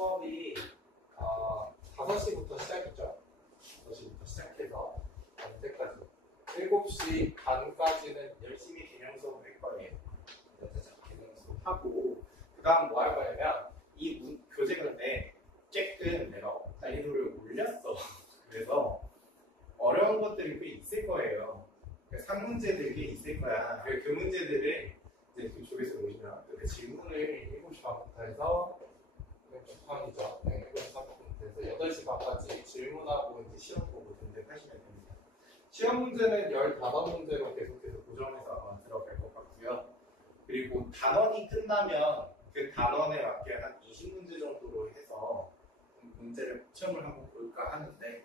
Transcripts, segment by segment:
수업이 5시부터 시작이죠. 5시부터 시작해서 언제까지? 7시 반까지는 열심히 개념 수업을 할 거예요. 개념 수업 하고 그 다음 뭐 할 거냐면 이 교재근에 조금 내가 난이도를 올렸어. 그래서 어려운 것들이 꽤 있을 거예요. 상문제들이 꽤 있을 거야. 그 문제들을 이제 그쪽에서 보시면 그 질문을 7시 반부터 해서 7시 반이죠. 네, 7시 반부터 해서 8시 반까지 질문하고 이제 시험 보고 등등하시면 됩니다. 시험 문제는 15문제로 계속해서 고정해서 아마 들어갈 것 같고요. 그리고 단원이 끝나면 그 단원에 맞게 한 20문제 정도로 해서 문제를 시험을 한번 볼까 하는데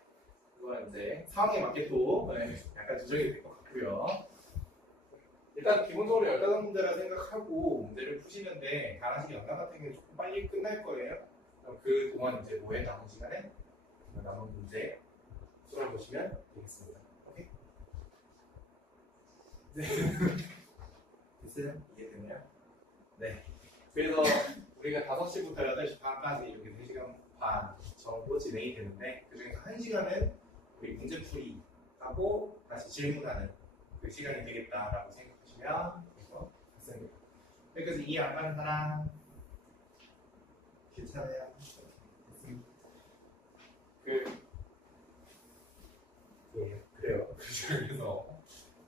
그건 이제 상황에 맞게 또 약간 조정이 될 것 같고요. 일단 기본적으로 15문제라 생각하고 문제를 푸시는데 가나식 연간 같은 경우는 조금 빨리 끝날 거예요. 그럼 그 동안 이제 뭐해? 남은 시간에 남은 문제 수를 보시면 되겠습니다. 오케이? 네. 됐어요? 이해되나요? 네. 그래서 우리가 5시부터 8시 반까지 이렇게 3시간 반 정도 진행이 되는데 그 중에서 1시간은 우리 문제풀이 하고 다시 질문하는 그 시간이 되겠다라고 생각하시면 이거 됐습니다. 여기까지 이해 안 가는 사람 괜찮아요? 됐습니다. 그래요. 그래서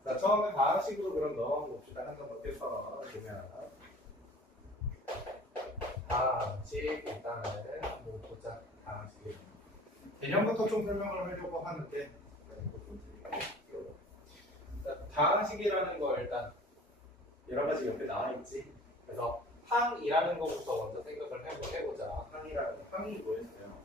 자 처음에 방식으로 그럼 넣어봅시다. 한번 어때서 보면 방식 일단은 뭐 보자. 방식 개념부터 좀 설명을 하려고 하는데 다항식이라는 거 일단 여러 가지 옆에 나와 있지. 그래서 항이라는 거부터 먼저 생각을 해보자. 항이 뭐였어요?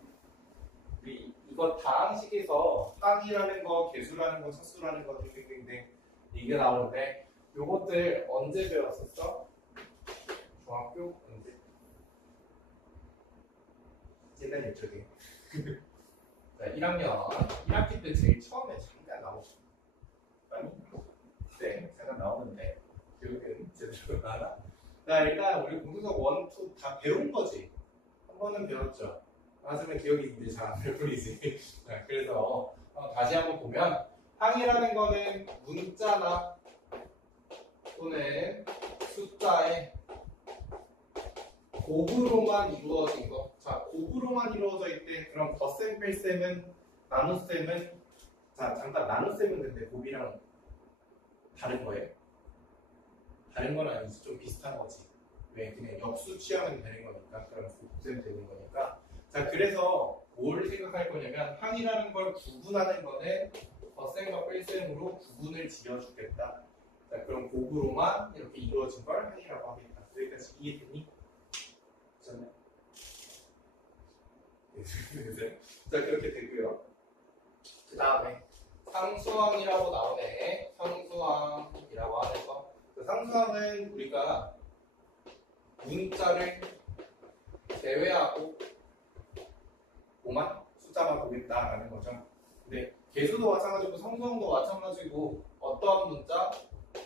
우리 이거 다항식에서 항이라는 거, 계수라는 거, 차수라는 거 등등등 이게 나오는데 요것들 언제 배웠었어? 중학교 언제? 옛날 예적에. 자, 1학기 때 제일 처음에 잠깐 나오죠. 아니? 네, 잠깐 나오는데 기억은 제대로 나나? 자, 일단 우리 공부석 1, 2 다 배운 거지? 한 번은 배웠죠? 하지만 기억이 이제 잘 안 날 뿐이지. 자, 그래서 다시 한번 보면 항이라는 거는 문자나 또는 숫자의 곱으로만 이루어진 거. 자, 곱으로만 이루어져 있대. 그럼 덧셈, 뺄셈은, 나눗셈은, 자, 잠깐 나눗셈은 근데 곱이랑 다른 거예요? 다른 건 아니지. 좀 비슷한 거지. 왜? 그냥 역수 취하면 되는 거니까. 그럼 곱셈 되는 거니까. 자, 그래서 뭘 생각할 거냐면 항이라는 걸 구분하는 거는 덧셈과 뺄셈으로 구분을 지어주겠다. 자, 그럼 곱으로만 이렇게 이루어진 걸 항이라고 하겠다. 여기까지 이해되니? 자, 그렇게 되고요. 그 다음에 상수항이라고 나오네. 상수항이라고 하는 거. 상수항은 우리가 문자를 제외하고 숫자만 보겠다라는 거죠. 근데 계수도 마찬가지고 상수항도 마찬가지고 어떠한 문자?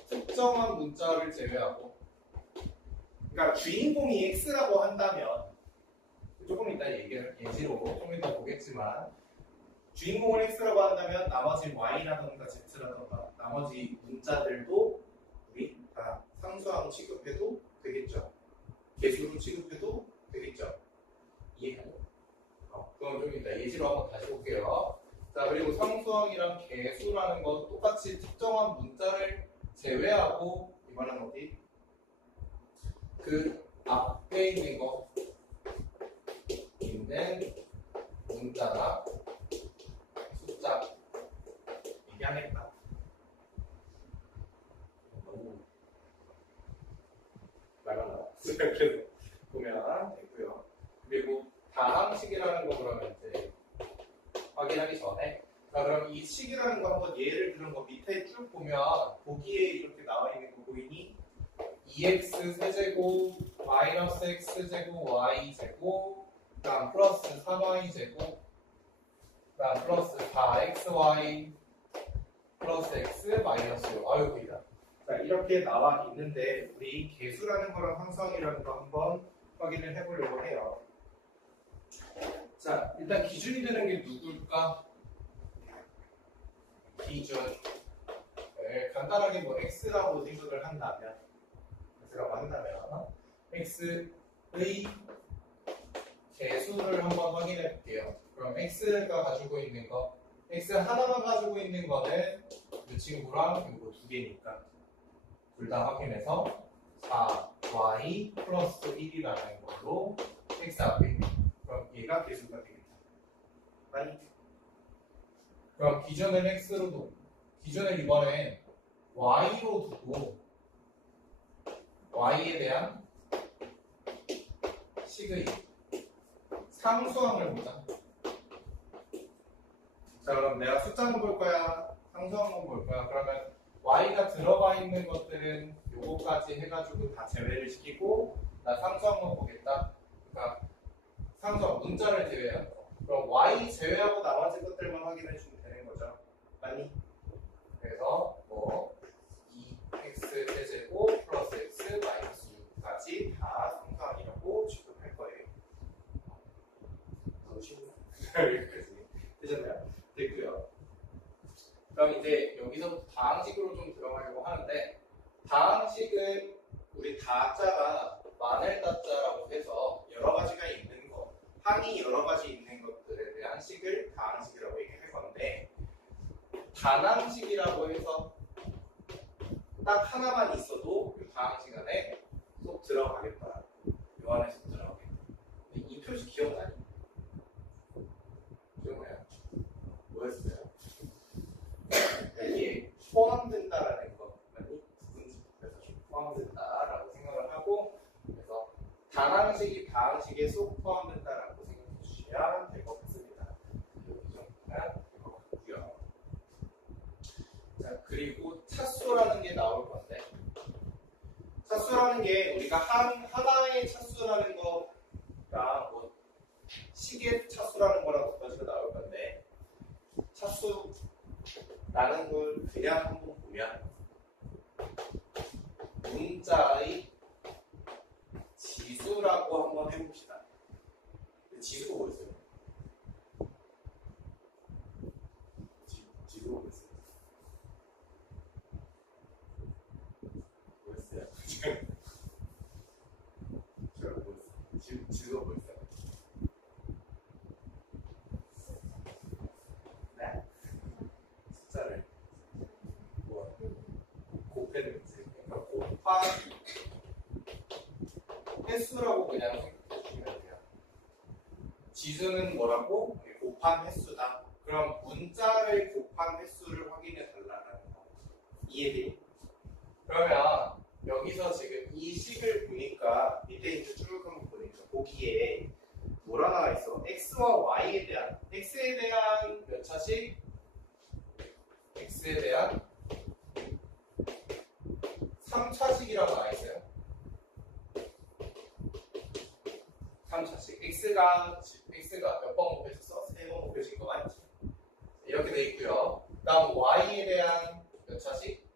특정한 문자를 제외하고. 그러니까 주인공이 X라고 한다면 조금 이따 예시로 좀 이따 보겠지만 주인공을 X라고 한다면 나머지 Y라던가 Z라던가 나머지 문자들도 우리 다 상수항 취급해도 되겠죠. 계수로 취급해도 되겠죠. 이해가요? 그럼 좀 이따 예시로 한번 다시 볼게요. 자, 그리고 상수항이랑 계수라는 건 똑같이 특정한 문자를 제외하고 이번엔 어디? 그 앞에 있는 거 있는 문자나 숫자 얘기하겠다. 너무 말만 나와. 그래서 보면 되고요. 그리고 다항식이라는 거 그러면 이제 확인하기 전에 자, 그럼 이 식이라는 거 한번 예를 들은 거 밑에 쭉 보면 보기에 이렇게 나와 있는 거 보이니? 2x 세제곱 마이너스 x제곱 y제곱 그다음 플러스 3y제곱 그다음 플러스 4xy 플러스 x 마이너스 6 아유 보이다. 자, 이렇게 나와 있는데 우리 계수라는 거랑 상수항이라는 거 한번 확인을 해보려고 해요. 일단 기준이 되는 게 누굴까? 기준을 간단하게 뭐 x라고 생각을 한다면 x의 개수를 한번 확인해 볼게요. 그럼 x가 가지고 있는 거, x 하나만 가지고 있는 거는 이 친구랑 이거 두 개니까 둘 다 확인해서 4y 플러스 1이라는 걸로 x 앞에 있는 거. 그럼 얘가 개수가 되겠다. y. 그럼 기준을 x로 두고 기준을 이번에 y로 두고 y에 대한 식의 상수항을 보자. 자, 그럼 내가 숫자는 볼 거야, 상수항은 볼 거야. 그러면 y가 들어가 있는 것들은 요거까지 해가지고 다 제외를 시키고 나 상수항만 보겠다. 그러니까 상수항 문자를 제외한 거. 그럼 y 제외하고 나머지 것들만 확인해 주면 되는 거죠. 아니? 그래서 뭐 2x 세제곱 플러스 x 마이너스 6까지 다 상수항이라고 취급할 거예요. 너무 쉽네. 여기까지 되셨나요? 됐고요. 그럼 이제 여기서부터 다항식으로 좀 들어가려고 하는데, 다항식은 우리 다자가 마늘 다자라고 해서 여러 가지가 있는 거, 항이 여러 가지 있는 것들에 대한 식을 다항식이라고 얘기할 건데, 단항식이라고 해서 딱 하나만 있어도 이 다항식 안에 쏙 들어가겠다. 이 안에 쏙 들어가겠다. 이 표시 기억나니? 기억나요? 뭐였어요? 여기에 포함된다라는 거, 누군지 그래서 포함된다라고 생각을 하고, 그래서 단항식이 다항식에 쏙 포함된다라고 생각해 주시면 될 것 같습니다. 이 정도면 될 것 같고요. 자, 그리고 차수라는 게 나올 건데, 차수라는 게 우리가 하나의 차수라는 거가 뭐 식의 차수라는 거랑 두 가지가 나올 건데, 차수라는 걸 그냥 한번 보면 문자의 지수라고 한번 해봅시다. 지수가 뭐였어요? 지수가 뭐였어요? 뭐였어요? 제가 뭐였어요? 지수가 뭐였어요? 네? 숫자를 뭐 곱했는지, 그러니까 곱한 횟수라고 그냥 생각해 주시면 돼요. 지수는 뭐라고? 곱한 횟수다. 그럼 문자를 곱한 횟수를 확인해 달라는 거. 이해돼요? 그러면 여기서 지금 이 식을 보니까 밑에 이제 쭉 한번 보니까 보기에 뭐라 나와 있어? x와 y에 대한, x에 대한 몇 차식? x에 대한 3차식이라고 나와 있어요. 3차식. x가 몇 번 곱해졌어? 3번 곱해진 거 맞지? 이렇게 돼 있고요. 다음 y에 대한 몇 차식?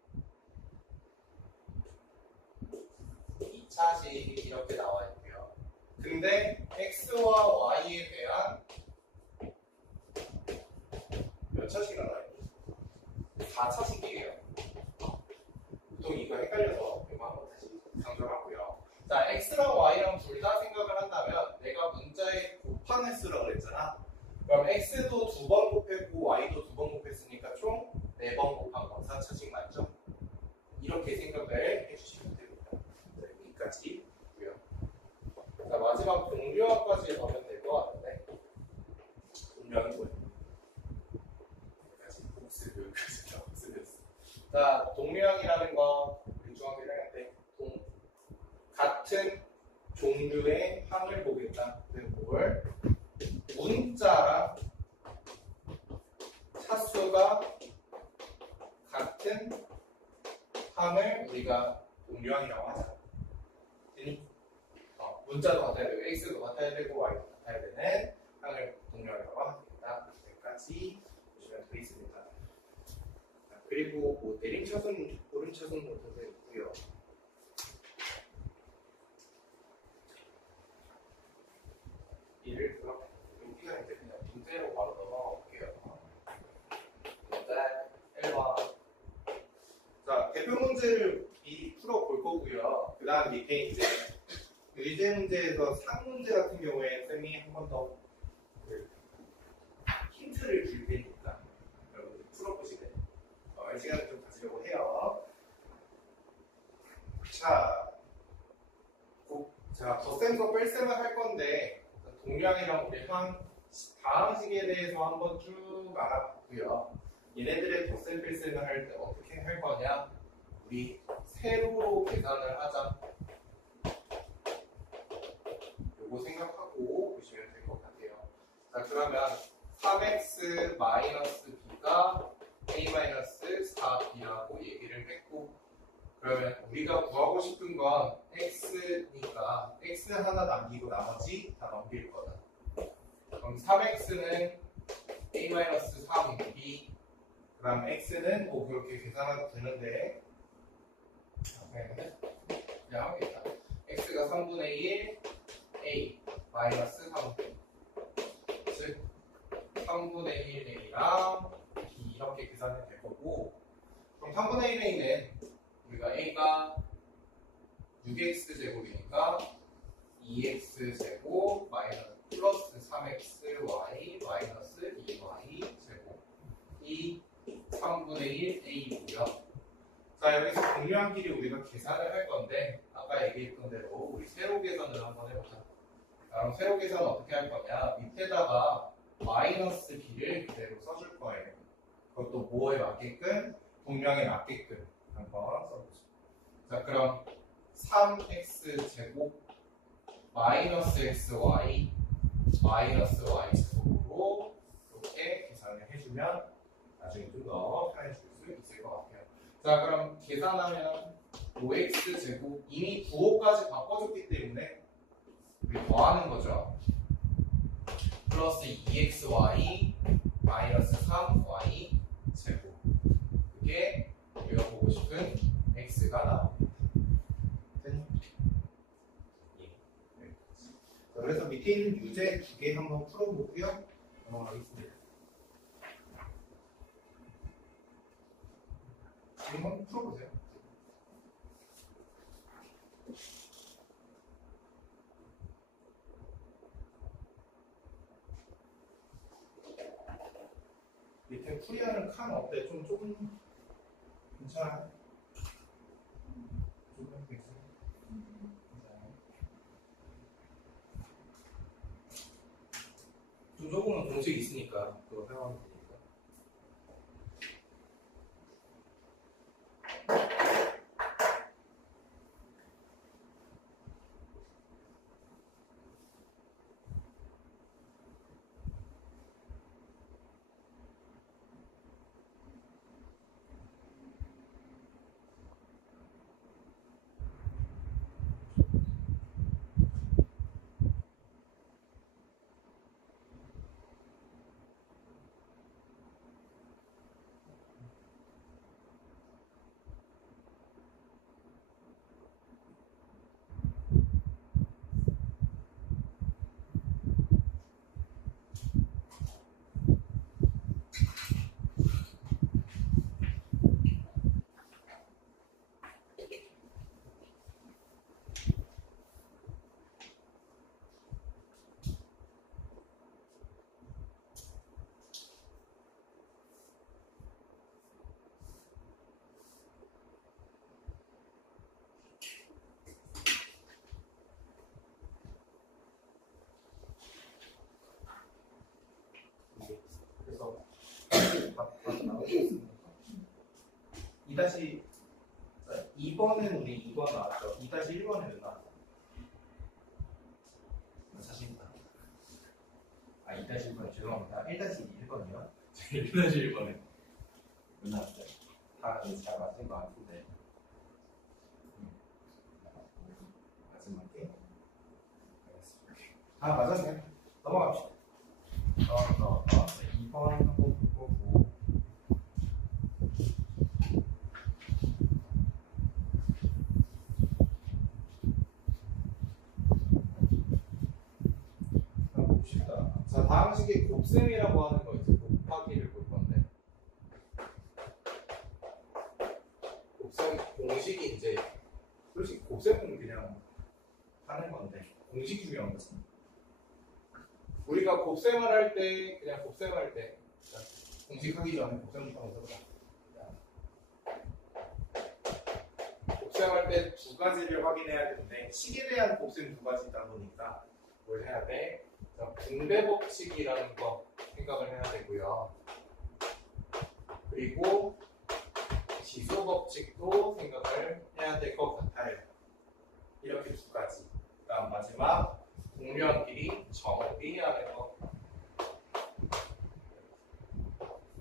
2차식 이렇게 나와 있고요. 근데 x와 y에 대한 몇 차식이나 나와 있니? 4차식이에요. 보통 이거 헷갈려서 이거 한번 다시 강조하고요. 자, x랑 y랑 둘 다 생각을 한다면 내가 문자에 곱한 횟수라고 그랬잖아. 그럼 x도 2번 곱했고 y도 2번 곱했으니까 총 4번 곱한 거 4차식 맞죠? 이렇게 생각을 해주시면 됩니다. 자, 여기까지 있고요. 자, 마지막 동류항까지 넣으면 될 것 같은데, 동류항이 뭐예요? 여기까지 복습 다 복습이었어. 자, 동류항이라는 거 우리 중학교 1학년 때 같은 종류의 항을 보겠다. 뭘? 문자랑 차수가 같은 항을 우리가 동류항이라고 하자. 되니? 문자도 같아야 되고 x도 같아야 되고 y도 같아야 되는 항을 동류항이라고 하겠다. 여기까지 보시면 되겠습니다. 그리고 뭐 내림차순, 오름차순 같은 게 있고요. 예를 들어 여기가 이제 그냥 일단 밑에 이제 의제 문제에서 상문제 같은 경우에 쌤이 한 번 더 힌트를 줄 테니까 여러분들 풀어보시면 시간을 좀 가지려고 해요. 자, 제가 덧셈과 뺄셈을 할 건데 동량이랑 우리랑 다항식에 대해서 한번 쭉 알아봤고요. 얘네들의 덧셈 뺄셈을 할 때 어떻게 할 거냐? 우리 세로로 계산을 하자. 요거 생각하고 보시면 될 것 같아요. 자, 그러면 3x-b가 a-4b라고 얘기를 했고, 그러면 우리가 구하고 싶은 건 x니까 x 하나 남기고 나머지 다 넘길 거다. 그럼 3x는 a-3b, 그 다음 x는 뭐 그렇게 계산해도 되는데 그냥 하겠다. x가 3분의 1 a 마이너스 3b, 즉 3분의 1 a랑 b 이렇게 계산이 될 거고, 그럼 3분의 1 a는 우리가 a가 6x제곱이니까 2x제곱 마이너스 플러스 3xy 마이너스 2y제곱이 3분의 1 a이고요. 자, 여기서 공유한 길이 우리가 계산을 할 건데 아까 얘기했던 대로 우리 세로 계산을 한번 해보자. 그럼 세로 계산은 어떻게 할 거냐? 밑에다가 마이너스 b를 그대로 써줄 거예요. 그것도 뭐에 맞게끔? 동량에 맞게끔 한번 써보죠. 자, 그럼 3x제곱 마이너스 xy 마이너스 y제곱으로 이렇게 계산을 해주면 나중에 좀 더 편해질 수 있을 것 같아요. 자, 그럼 계산하면 5x제곱 이미 9호까지 바꿔줬기 때문에 우리 더하는 거죠. 플러스 2xy 마이너스 3y 제곱, 그게 우리가 보고 싶은 x가 나옵니다. 그래서 밑에 있는 유제 두 개 한번 풀어보고요. 넘어가겠습니다. 지금 한번 풀어보세요. 밑에 풀이하는 칸 어때? 좀 조금 괜찮아요? 조금 괜찮아요? 좀 조금은 공식이 있으니까 그거 사용하면 되니까. 그래서 2번은 우리 2번 나왔죠. 2-1번은 몇 나왔어? 자신 있다. 2-1번 죄송합니다. 1-1번이요. 1-1번은 몇 나왔어요? 다 잘 맞은 것 같은데. 마지막에 다 맞았네. 넘어갑시다. 2번 하고 보고. 자, 다항식의 곱셈이라고 하는 거 이제 곱하기를 볼 건데, 곱셈 공식이 이제 솔직히 곱셈은 그냥 하는 건데 공식이 중요한 거지. 우리가 곱셈을 할 때 그냥 곱셈할 때 공식 하기 전에 곱셈부터 먼저 보자. 곱셈할 때 두 가지를 확인해야 되는데 식에 대한 곱셈 두 가지 있다 보니까 뭘 해야 돼? 분배 법칙이라는 거 생각을 해야 되고요. 그리고 지수 법칙도 생각을 해야 될 것 같아요. 이렇게 두 가지. 그다음 마지막 공명끼리 정비하는 거.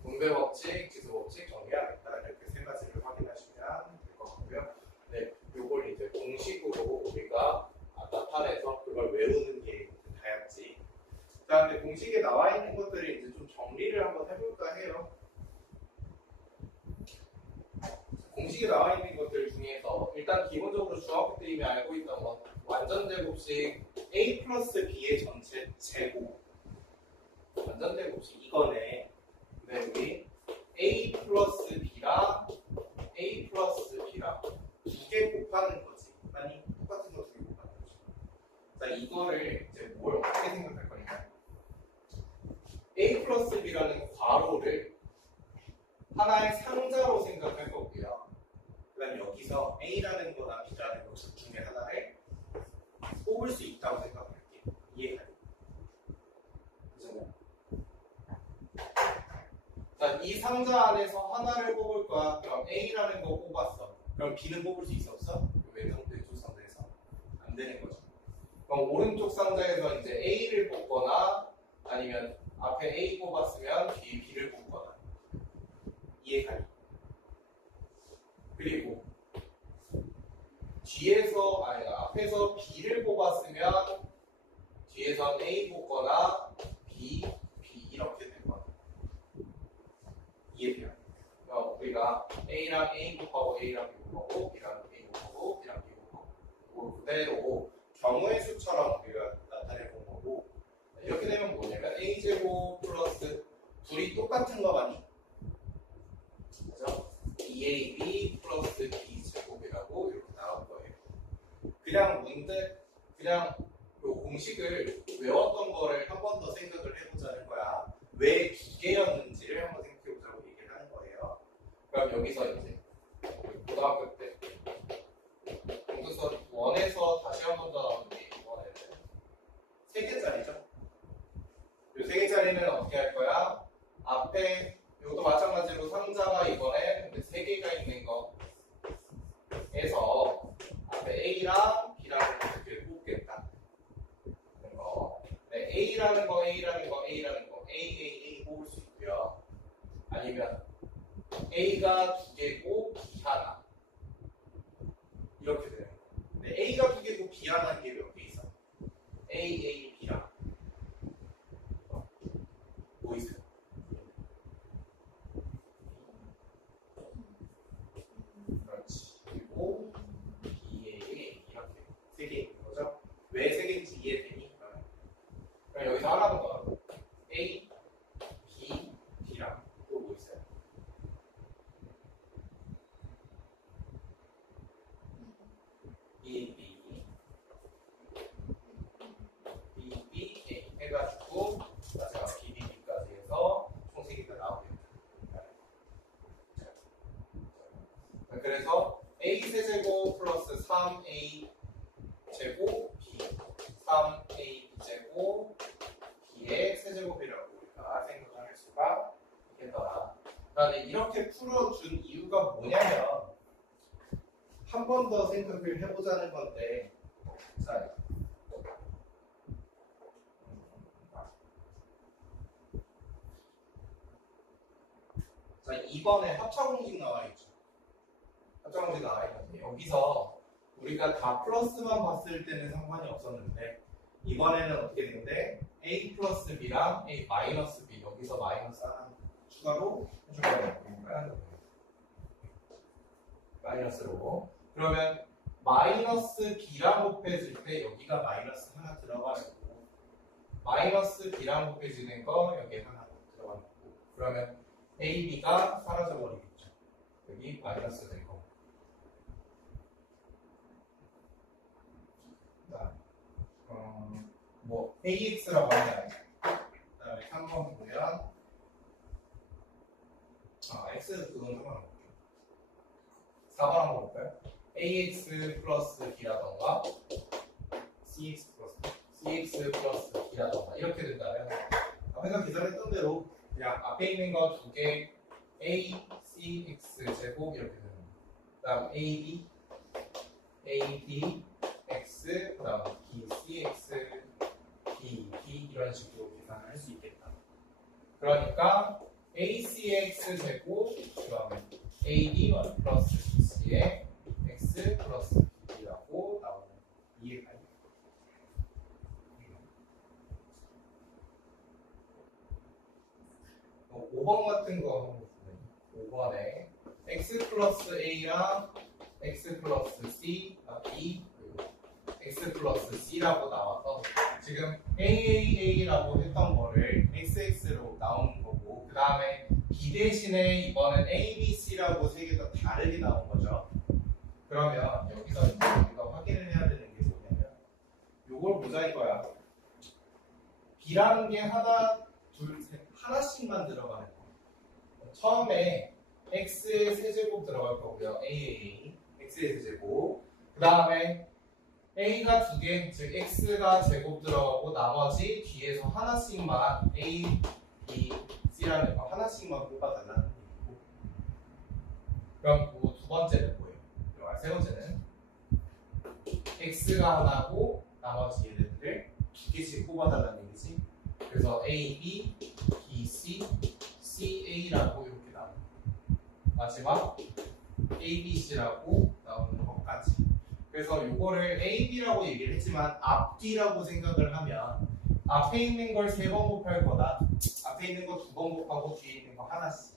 분배 법칙, 지수 법칙 정리하겠다. 이렇게 세 가지를 확인하시면 될 것 같고요. 네, 요걸 이제 공식으로 우리가 나타내서 그걸 외우는 게 다였지. 자, 근데 공식에 나와 있는 것들을 이제 좀 정리를 한번 해볼까 해요. 공식에 나와 있는 것들 중에서 일단 기본적으로 중학교 때 이미 알고 있던 것 완전제곱식 a 플러스 b의 전체 제곱 완전제곱식 이거네. 근데 우리 a 플러스 b랑 두 개 곱하는 거지. 아니 똑같은 거 두 개 곱하는 거지. 자, 이거를 이제 뭘 어떻게 생각할 거니까 a 플러스 b라는 괄호를 하나의 상자로 생각할 거고요. 그 다음에 여기서 A라는 거나 B라는 거 둘 중에 하나를 뽑을 수 있다고 생각할게요. 이해가요? 그렇잖아요. 자, 이 상자 안에서 하나를 뽑을 거야. 그럼 A라는 거 뽑았어. 그럼 B는 뽑을 수 있었어? 왼쪽 상자에서? 안 되는 거죠. 그럼 오른쪽 상자에서 이제 A를 뽑거나 아니면 앞에 A 뽑았으면 뒤에 B를 뽑거나. 이해가요? 그리고 앞에서 B를 뽑았으면 뒤에서 A 뽑거나 B 이렇게 될 거야. 이해돼요? 우리가 A랑 A 곱하고 A랑 B 곱하고 B랑 A 곱하고 B랑 B 곱하고 그대로 경우의 수처럼 우리가 나타내 본 거고 이렇게 되면 뭐냐면 A제곱 플러스 둘이 똑같은 거 아니? 그죠? EAB 플러스 B제곱이라고 이렇게 나올 거예요. 그냥 요 공식을 외웠던 거를 한 번 더 생각을 해보자는 거야. 왜 두 개였는지를 한번 생각해보자고 얘기를 하는 거예요. 그럼 여기서 이제 고등학교 때 공부서 원에서 다시 한 번 더 나오는 게 이번에는 3개짜리죠. 요 3개짜리는 어떻게 할 거야? 앞에 이것도 마찬가지로 상자가 이번에 3개가 있는 거에서 앞에 A랑 B랑 이렇게 뽑겠다. 네, A라는 거 A 뽑을 수 있고요. 아니면 A가 2개고 B 하나 이렇게 되는 거. 네, A가 2개고 B 하나인 게 몇 개 있어? A, B랑 뭐 있어요? 그렇지. 그리고 BA 이렇게 3개 있는 거죠. 왜 3개인지 이해되니? 그럼 여기서 하나만 더 하고 A, B, D랑 또 뭐 있어요? B, A 해가지고 마지막 BB까지 해서 총 3개가 나오겠다. 그래서 A 세제곱 플러스 3A 제곱 B 3A 제곱 B의 세제곱이라고 우리가 생각을 할 수가 있겠더라. 그런데 이렇게 풀어준 이유가 뭐냐면 한 번 더 생각을 해보자는 건데 자, 이번에 합차공식 나와 있죠. 합차공식 나와 있는데 여기서 우리가 다 플러스만 봤을 때는 상관이 없었는데 이번에는 어떻게 되는데 A 플러스 B랑 A 마이너스 B 여기서 마이너스 하나 추가로 해줄 거예요. 마이너스로 그러면 마이너스 B랑 곱해질 때 여기가 마이너스 하나 들어가는 거고 마이너스 B랑 곱해지는 거 여기 하나 들어가는 거고 그러면 A, B가 사라져 버리겠죠. 여기 마이너스 될 거고 뭐 AX라고 하면 그 다음에 3번 보면 X는 그건 상관없고 4번 한번 볼까요? AX 플러스 B라던가 CX 플러스 B라던가 이렇게 된다면 앞에서 계산했던 대로 그냥 앞에 있는 거 두 개 A, C, X 제곱 이렇게 되는 거예요. 그 다음 A, B, X, 그 다음 B, C, X, B, 이런 식으로 계산을 할 수 있겠다. 그러니까 ACX 제곱, 그 다음에 AB 플러스 BC의 X 플러스 B라고 나오는 이해가 있다. 5번 같은 거 한번 보면 5번에 X 플러스 A랑 X 플러스 C, B, X 플러스 C라고 나와서 지금 AAA라고 했던 거를 XX로 나오는 거고 그 다음에 B 대신에 이번엔 ABC라고 세 개가 다르게 나온 거죠. 그러면 여기서 이제 우리가 확인을 해야 되는 게 뭐냐면 요걸 보자 이거야. B라는 게 하나, 둘, 셋 하나씩만 들어가는 거. 처음에 X의 세제곱 들어갈 거고요. AAA X의 세제곱 그 다음에 A가 두 개, 즉 X가 제곱 들어가고 나머지 뒤에서 하나씩만 A, B, C라는 거 하나씩만 뽑아달라는 얘기고 그럼 그 두 번째는 뭐예요? 세 번째는 X가 하나고 나머지 얘네들을 두 개씩 뽑아달라는 얘기지 그래서 A, B, B, C, C, A라고 이렇게 나옵니다. 마지막 A, B, C라고 나오는 것까지 그래서 이거를 A, B라고 얘기를 했지만 앞뒤라고 생각을 하면 앞에 있는 걸 3번 곱할 거다. 앞에 있는 거 2번 곱하고 뒤에 있는 거 하나씩.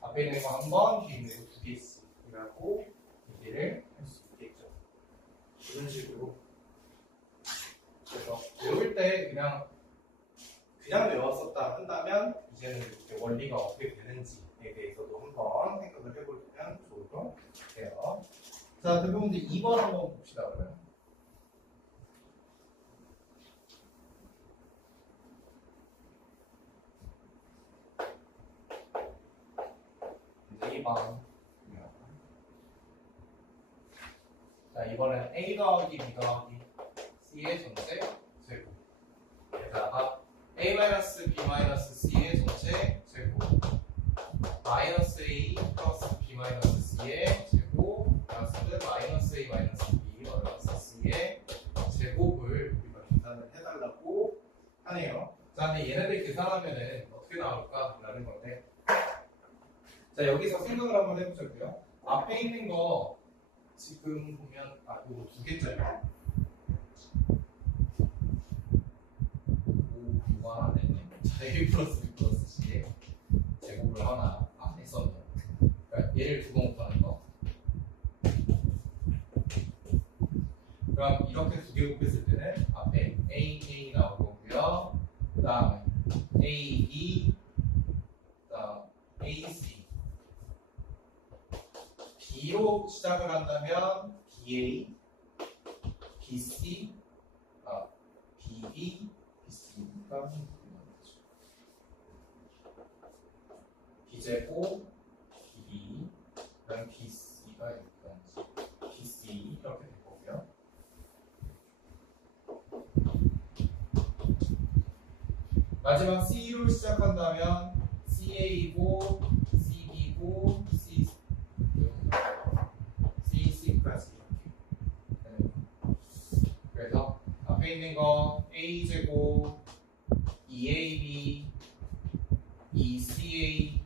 앞에 있는 거 1번, 뒤에 있는 거 2개씩. 이라고 얘기를 할 수 있겠죠. 이런 식으로. 그래서 외울 때 그냥 외웠었다 한다면 이제는 이렇게 원리가 어떻게 되는지에 대해서도 한번 생각을 해보면 좋을 것 같아요. 자, 대표분들 2번 한번 봅시다, 그러면. 이제 2번. 자, 이번엔 A 더하기 B 더하기 C의 전체 제곱. 여기다가 A-B-C의 전체 제곱. 마이너스 A 플러스 B 마이너스 C의 제곱. 플러스 마이너스 A 마이너스 B 마이너스 C의 제곱을 우리가 계산을 해달라고 하네요. 자, 근데 얘네들 계산하면은 어떻게 나올까라는 건데, 자 여기서 생각을 한번 해보자고요. 앞에 있는 거 지금 보면 이거 두 개짜리. 이거 하나 내네. 자, A 플러스 B 플러스 C의 제곱을 하나 안에 썼네. 그러니까 얘를 두 번 곱하는 거. 그럼 이렇게 두 개 곱했을 때는 앞에 A 나올 거고요. 그 다음에 AB, 그 다음 AC. B로 시작을 한다면 BA, BC, BB, BC가 B제곱, BB, 그다음 BC가 일단 BC 이렇게 될 거고요. 마지막 C로 시작한다면 CA고, CB고, CC까지 이렇게. 그래서 앞에 있는 거 A제곱, EAB, ECA,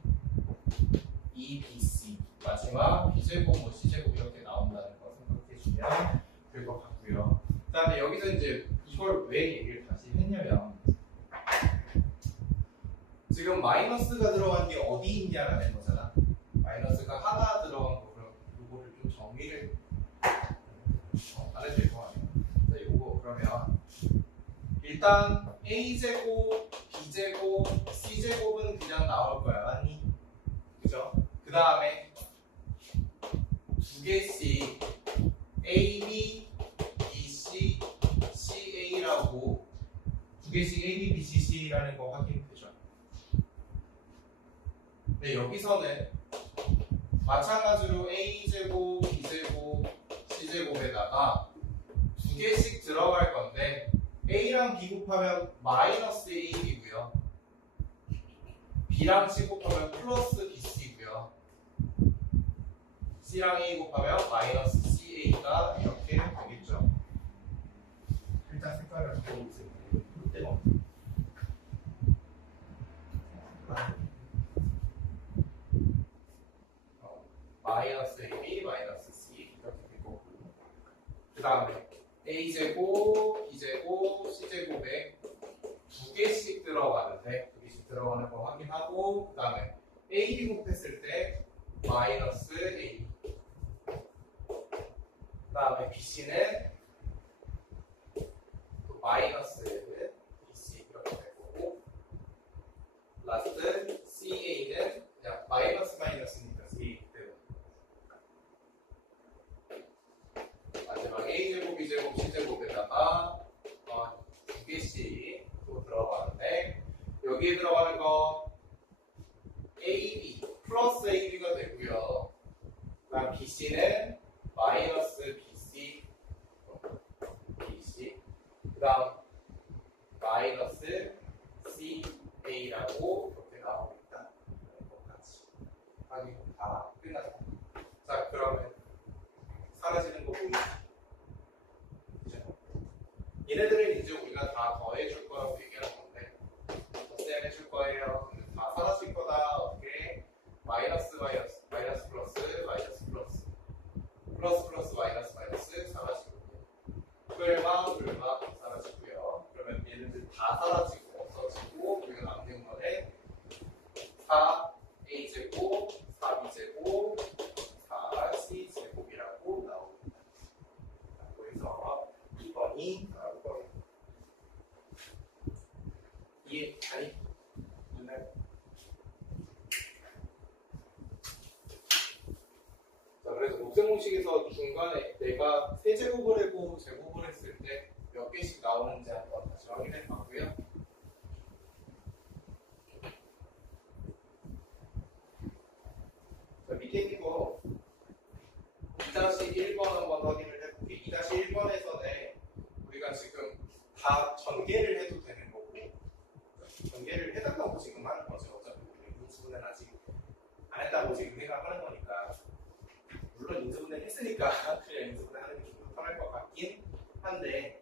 EBC 마지막 B제곱, 뭐 C제곱 이렇게 나온다는 거 생각해 주면 될 것 같고요. 자, 근데 여기서 이제 이걸 왜 얘기를 다시 했냐면 지금 마이너스가 들어간 게 어디 있냐라는 거잖아. 마이너스가 하나 들어간 거 그럼 이거를 좀 정리를 안 해도 될 거 아니에요. 자, 요거 그러면 일단 A제곱, B제곱, C제곱은 그냥 나올 거야. 아니? 그죠? 그 다음에 두 개씩 AB, BC, CA라고 두 개씩 A, B, B, C, C라는 거 확인되죠. 네, 여기서는 마찬가지로 A제곱, B제곱, C제곱에다가 두 개씩 들어갈 건데 A랑 B 곱하면 마이너스 AB고요. B랑 C 곱하면 플러스 BC고요. C랑 A 곱하면 마이너스 CA가 이렇게 되겠죠. 일단 색깔을 바꿔보세요. 마이너스 AB, 마이너스 C 이렇게 되고 그 다음에 A제곱, B제곱, C제곱에 두 개씩 들어가는데 두 개씩 들어가는 거 확인하고 그 다음에 AB 곱했을 때 마이너스 A 그 다음에 BC는 또 마이너스 BC 이렇게 될 거고 라스트 CA는 그냥 마이너스 마이너스니까 CA 그대로 마지막 A제곱, B제곱, C제곱에다가 두 개씩 또 들어가는데 여기에 들어가는 거 AB 플러스 AB가 되고요. 그다음 BC는 마이너스 BC, BC. 그다음 마이너스 CA라고 이렇게 나오겠다. 것까지 확인 다 끝났다. 자, 그러면 사라지는 거 보이죠? 얘네들은 이제 우리가 다 더해줄 거라고 얘기할 건데 덧셈 해줄 거예요. 근데 다 사라질 거다. 어떻게? 마이너스 마이너스 마이너스 플러스 마이너스 플러스 플러스 플러스 마이너스 마이너스 사라지고요. 풀마 사라지고요. 그러면 얘네들 다 사라지고 없어지고 우리가 남는 거는 4a제곱 4b제곱 4c제곱이라고 나옵니다. 그래서 2번이 나올 거예요. 이해? 아니? 됐나요? 자, 그래서 곱셈공식에서 중간에 내가 세제곱을 해고 제곱을 했을 때 몇 개씩 나오는지 한번 다시 확인해 봤고요. 자, 밑에 있는 거 2-1번 한번 확인을 해볼게요. 2-1번에서는 우리가 지금 다 전개를 해도 되는 거고 전개를 해달라고 지금 하는 거죠. 어차피 우리 인수분해는 아직 안 했다고 지금 생각하는 거니까 물론 인수분해 했으니까 그냥 인수분해 하는 게 좀 더 편할 것 같긴 한데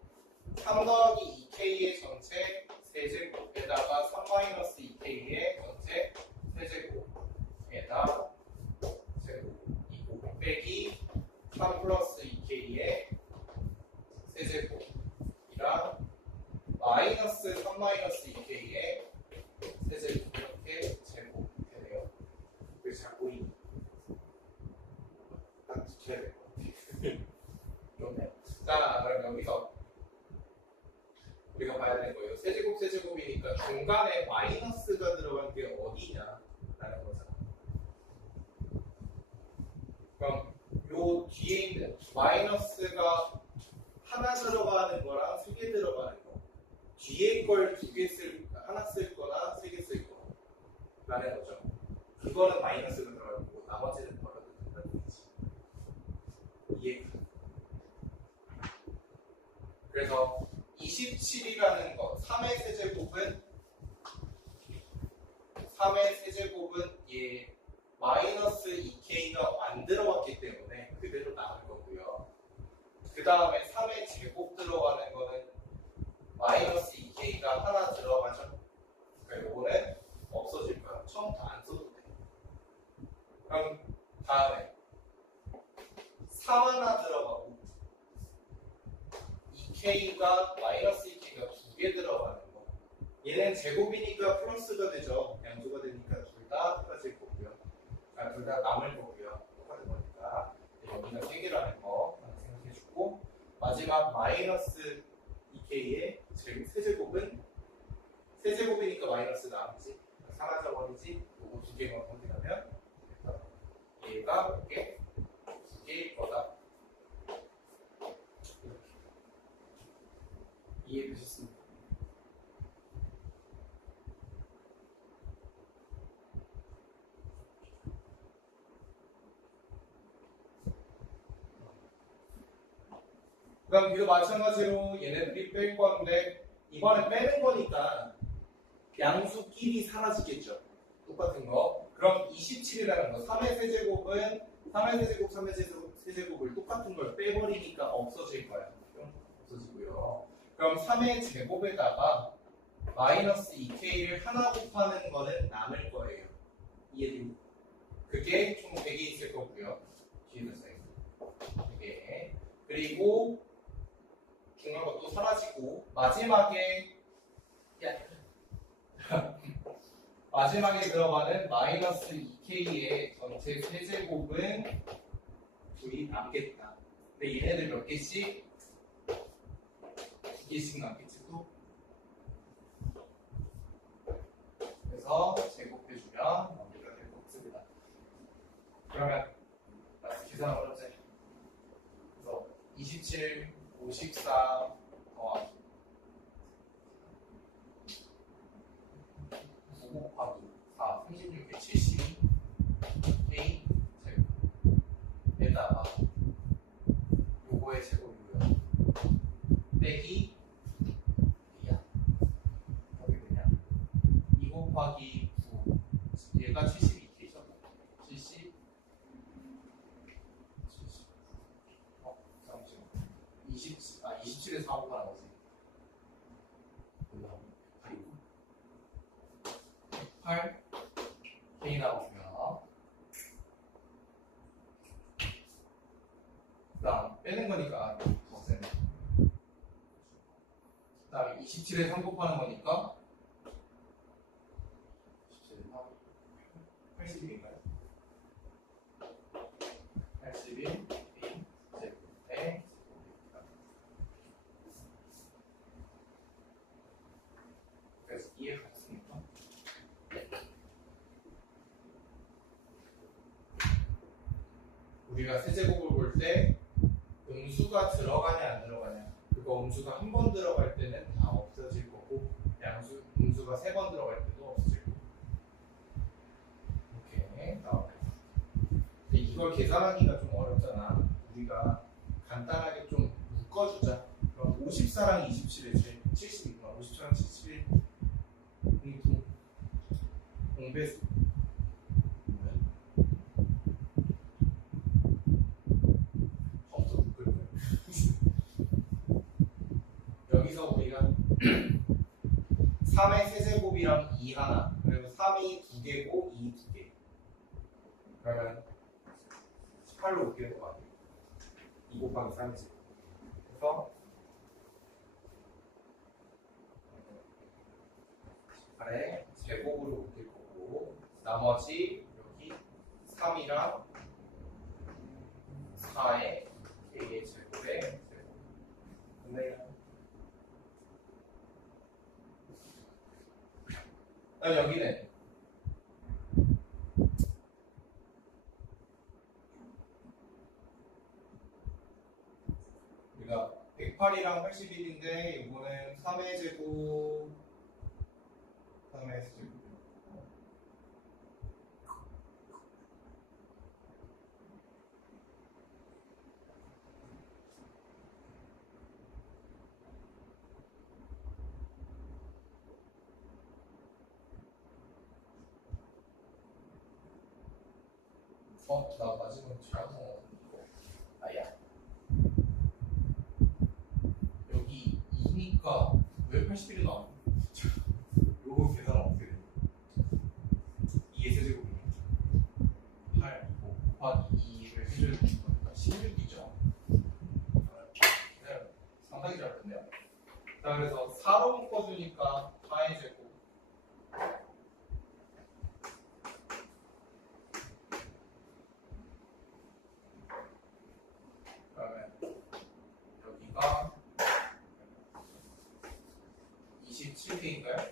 3 더하기 2k의 전체 세제곱에다가 3-2k의 전체 세제곱에다 제곱 빼기 3 플러스 2k의 세제곱이랑 마이너스 3 마이너스 2k의 세제곱 이렇게 제곱되네요. 왜 자꾸 딱 지켜야 될 것 같아요. 좋네. 자, 그럼 여기서 우리가 봐야 되는 거예요. 세제곱 세제곱이니까 중간에 마이너스가 들어간 게 어디냐라는 거잖아. 그럼 요 뒤에 있는 마이너스가 하나 들어가는 거랑 세 개 들어가는 거 뒤에 걸 두 개 하나 쓸 거나 세 개 쓸 거라는 거죠. 그거는 마이너스가 들어갈 거고 나머지는 버려도 된다는 거지. 이해? 그래서 27이라는 거 3의 세제곱은 얘 마이너스 2k가 안 들어갔기 때문에 그대로 남을 거고요. 그 다음에 3의 제곱 들어가는 거는 마이너스 2k가 하나 들어가죠. 그러니까 요거는 없어질 거야. 처음부터 안 써도 돼. 그럼 다음에 3 하나 들어가고 2k가 마이너스 2k가 두 개 들어가는 거. 얘는 제곱이니까 플러스가 되죠. 양수가 되니까 둘 다 사라질 거고요. 둘 다 남을 거고요. 똑같은 거니까 여기가 세 개라는 거 생각해주고 마지막 마이너스 2k의 세제곱은 세제곱이니까 마이너스 남지 사라져버리지. 요거 두 개만 확인하면 얘가 몇 개? 두 개일 거다. 이해되셨습니까? 그다음 B도 마찬가지로 얘네들이 뺄 건데 이번에 빼는 거니까 양수끼리 사라지겠죠. 똑같은 거. 그럼 27이라는 거 3의 세제곱은 3의 세제곱, 3의 세제곱을 똑같은 걸 빼버리니까 없어질 거야. 없어지고요. 그럼 3의 제곱에다가 마이너스 2k를 하나 곱하는 거는 남을 거예요. 이해되니? 그게 총 100이 있을 거고요. 뒤에서 써요. 이게 그리고 중간 것도 사라지고 마지막에 마지막에 들어가는 마이너스 2k의 전체 세제곱은 둘이 남겠다. 근데 얘네들 몇 개씩? 2개씩 남겠지 또? 그래서 제곱해주면 마무리가 될 것 같습니다. 그러면 계산 어렵지? 그래서 27, 54 더하기 9 곱하기 4, 36에 72 K 제곱에다가 요거의 제곱이고요. 빼기 B야. 어떻게 되냐? 2 곱하기 9 얘가 72K죠? 70 잠시만 27에 4 곱하는 거지. 8 K 나오고요. 그 다음 빼는 거니까 더 세네. 그 다음에 27에 3 곱하는 거니까 27에 4 81인가요? 81 B 제곱에 그래서 이해가 됐습니까? 우리가 세제곱을 볼 때 음수가 들어가냐 안 들어가냐 그거 음수가 한 번 들어갈 때는 다 없어질 거고 음수가 3번 들어갈 때도 없어질 거고 이렇게 나와요. 근데 이걸 계산하기가 좀 어렵잖아. 우리가 간단하게 좀 묶어주자. 그럼 54랑 27에 70이구나. 54랑 71 공배수 여기서 우리가 3의 세제곱이랑 2 하나 그리고 3이 2개고 2 2개 그러면 18로 묶일 것 같아요. 2 곱하기 3의 제곱 그래서 18에 제곱으로 묶일 거고 나머지 여기 3이랑 4의 K의 제곱에 제곱 근데 여기는 우리가 108이랑 81인데 이거는 3의 제곱 3의 제곱 나 마지막에 잘하고 아야 여기 2니까 왜 81이 나와? 요거 계산 어떻게 돼? 2의 세제곱이면 8 곱하기 2를 해줘야 되니까 16이죠. 네, 상당히 잘 됐네요. 자 그래서 4로 묶어주니까 4의 제곱 여기가 27K인가요?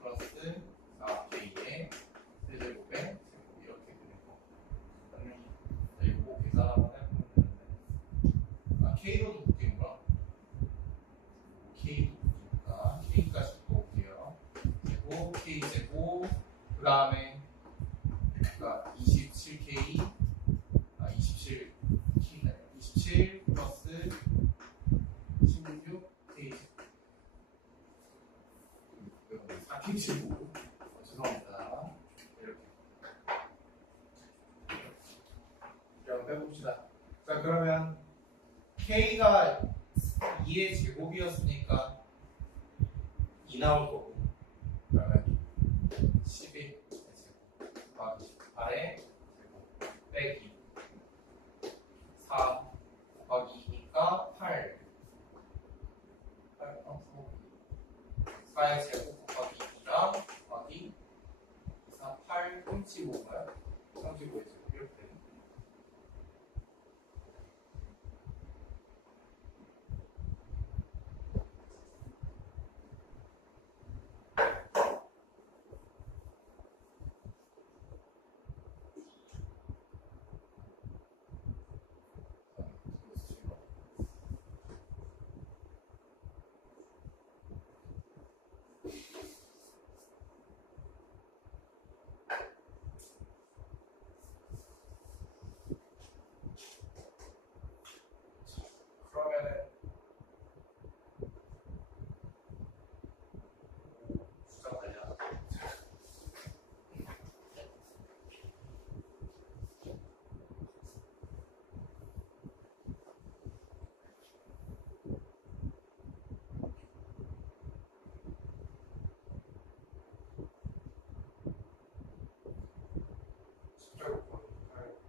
플러스 4K의 세제곱에 이렇게 되는 거. 이거 계산 한번 해보면 되는데 K로도 묶이는구나. K도 묶이니까 K까지 묶어볼게요. 제곱, K제곱 그 다음에 그러니까 27K 27 플러스 4K제곱. 죄송합니다. 이렇게. 그럼 빼봅시다. 자, 그러면 K가 2의 제곱이었으니까 2 나올 거고, 그러면 11의 제곱 곱하기 18의 제곱 빼기 4 곱하기 2니까 8. 4의 제곱 곱하기 2랑 곱하기 4, 8, 35가요? 35의 제곱 이렇게 되는. 그러면은 숫자 관련 숫자 곱하기 8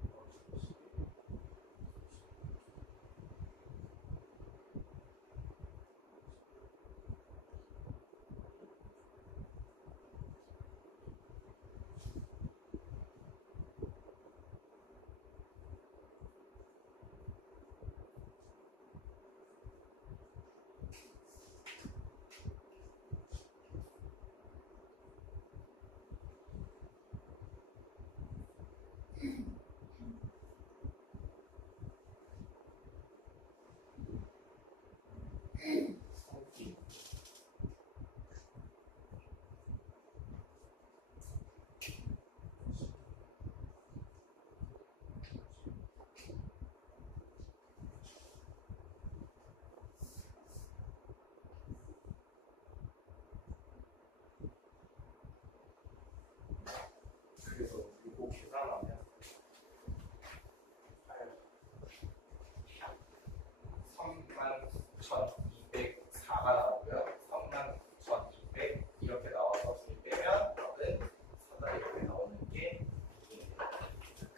그래서 이거 계산하면 39,204가 나오고요. 39,200 이렇게 나와서 둘 빼면 답은 4다 이렇게 나오는 게 이해돼요.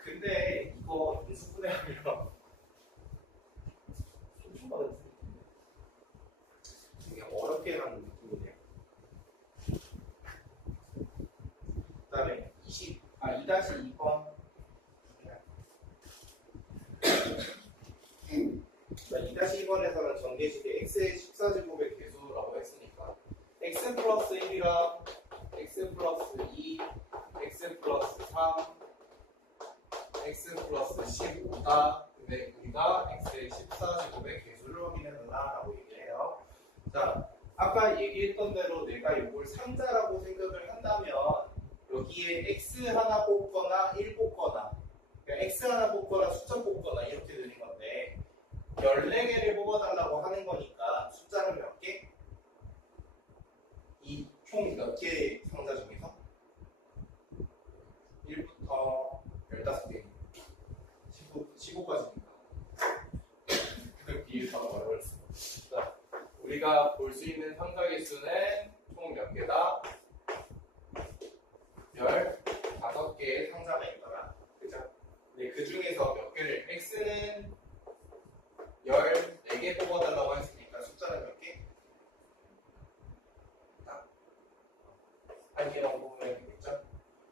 근데 이거 인수분해하면 소중하다 되게 어렵게 하는 느낌이네요. 그 다음에 2-2번 2-2번에서는 전개식의 x의 14제곱의 개수라고 했으니까 x 플러스 1이랑 x 플러스 2, x 플러스 3, x 플러스 15다. 근데 우리가 x의 14제곱의 개수를 확인해달라라고 얘기를 해요. 자, 아까 얘기했던 대로 내가 이걸 상자라고 생각을 한다면 여기에 x 하나 뽑거나 1 뽑거나 그러니까 x 하나 뽑거나 숫자 뽑거나 이렇게 되는 건데 14개를 뽑아달라고 하는 거니까 숫자는 몇 개? 이 총 몇 개의 상자 중에서? 1부터 15개 15까지니까 그 비율 바로 어려웠어. 우리가 볼 수 있는 상자 개수는 총 몇 개다? 15개의 상자가 있더라. 그죠? 네, 그 중에서 몇 개를 x는 14개 뽑아달라고 했으니까 숫자는 몇 개? 딱 1개만 뽑으면 되겠죠?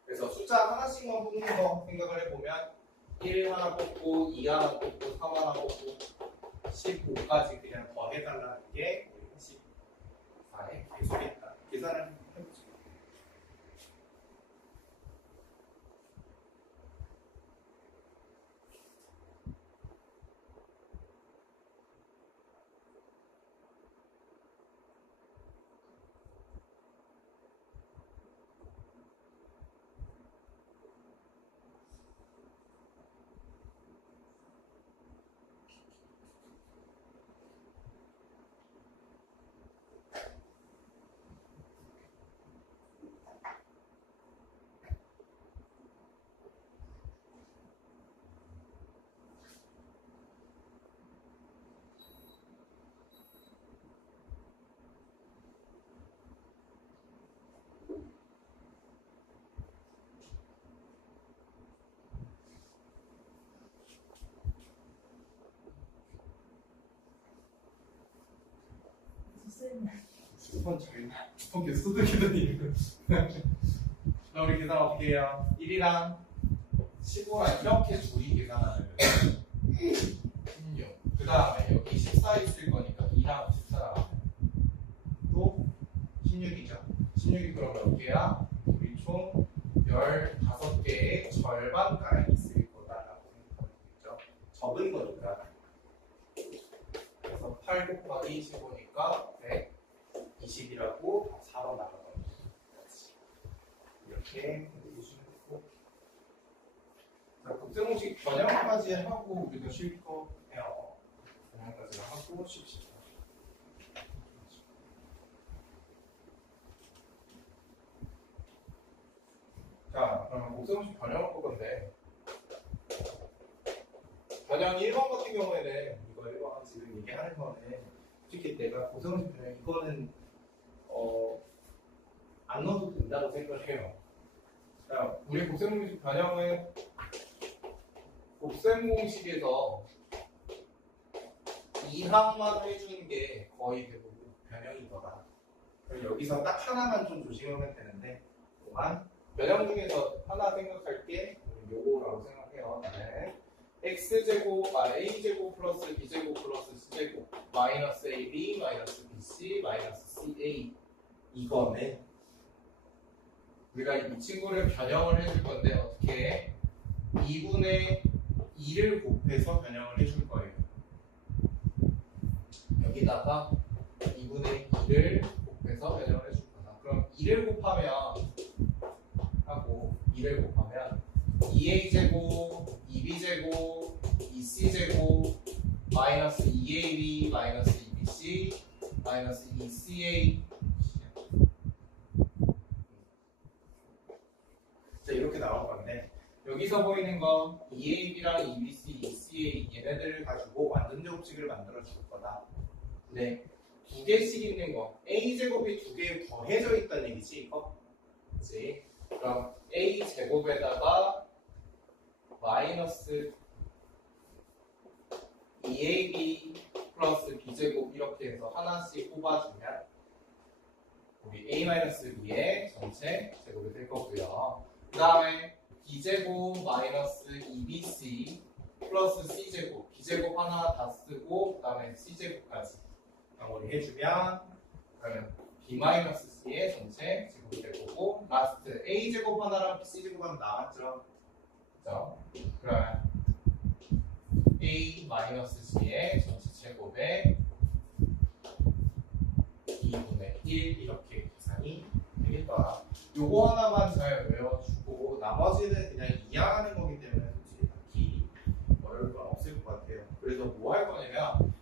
그래서 숫자 하나씩만 뽑는 거 생각을 해보면 1 하나 뽑고 2 하나 뽑고 3 하나 뽑고 15까지 그냥 더해달라는 게 14의 개수겠다. 계산을 해보죠. 10번 잘했나? 10번 계속 두들기더니. 그럼 우리 계산 어떻게 해요? 1이랑 15랑 이렇게 둘이 계산하면 16. 그 다음에 여기 14 있을 거니까 2랑 14랑 또 16이죠. 16이 그럼 몇 개야? 우리 총 15개의 절반가량 있을 거다라고 생각하면 되겠죠. 적은 거니까. 그래서 8 곱하기 15니까 120이라고 4번 나가거든요. 이렇게 해주시면 되고. 자, 국제공식 변형까지 하고 우리가 쉴 거예요. 변형까지 하고 쉽시다. 자, 그러면 국제공식 변형을 볼 건데, 변형 1번 같은 경우에는 이거 1번 지금 얘기하는 거는 솔직히 내가 고성식 변형 이거는 안 넣어도 된다고 생각을 해요. 자, 우리 곱셈공식 변형은 곱셈공식에서 이항만 해주는 게 거의 대부분 변형인 거다. 그럼 여기서 딱 하나만 좀 조심하면 되는데, 또한 변형 중에서 하나 생각할 게 요거라고 생각해요. 네. x제곱, a제곱 플러스 b제곱 플러스 c제곱 마이너스 ab 마이너스 bc 마이너스 ca. 이거는 우리가 이 친구를 변형을 해줄 건데 어떻게 2분의 2를 곱해서 변형을 해줄 거예요. 여기다가 2분의 2를 곱해서 변형을 해줄 거다. 그럼 2를 곱하면 하고 2를 곱하면 2a제곱 2b제곱 2c제곱 마이너스 2ab 마이너스 2bc 마이너스 2ca. 자, 이렇게 나올 건데 여기서 보이는 건 2ab랑 2bc, 2ca 얘네들을 가지고 완전 제곱식을 만들어 줄 거다. 네, 두 개씩 있는 거 a제곱이 두 개 더해져 있다는 얘기지 이거? 그치? 그럼 a제곱에다가 마이너스 2ab 플러스 b제곱 이렇게 해서 하나씩 뽑아주면 우리 a-b의 전체 제곱이 될 거고요. 그 다음에 b제곱 마이너스 2bc 플러스 c제곱 b제곱 하나 다 쓰고 그 다음에 c제곱까지 마무리 해주면 그러면 b-c의 전체 제곱이 될 거고 라스트 a제곱 하나랑 c제곱 하나 나왔죠? 그죠? 그러면 a-c의 전체 제곱에 2분의 1 이렇게 계산이 되겠더라. 요거 하나만 잘 외워주고 나머지는 그냥 이해하는 거기 때문에 솔직히 딱히 어려울 건 없을 것 같아요. 그래서 뭐 할 거냐면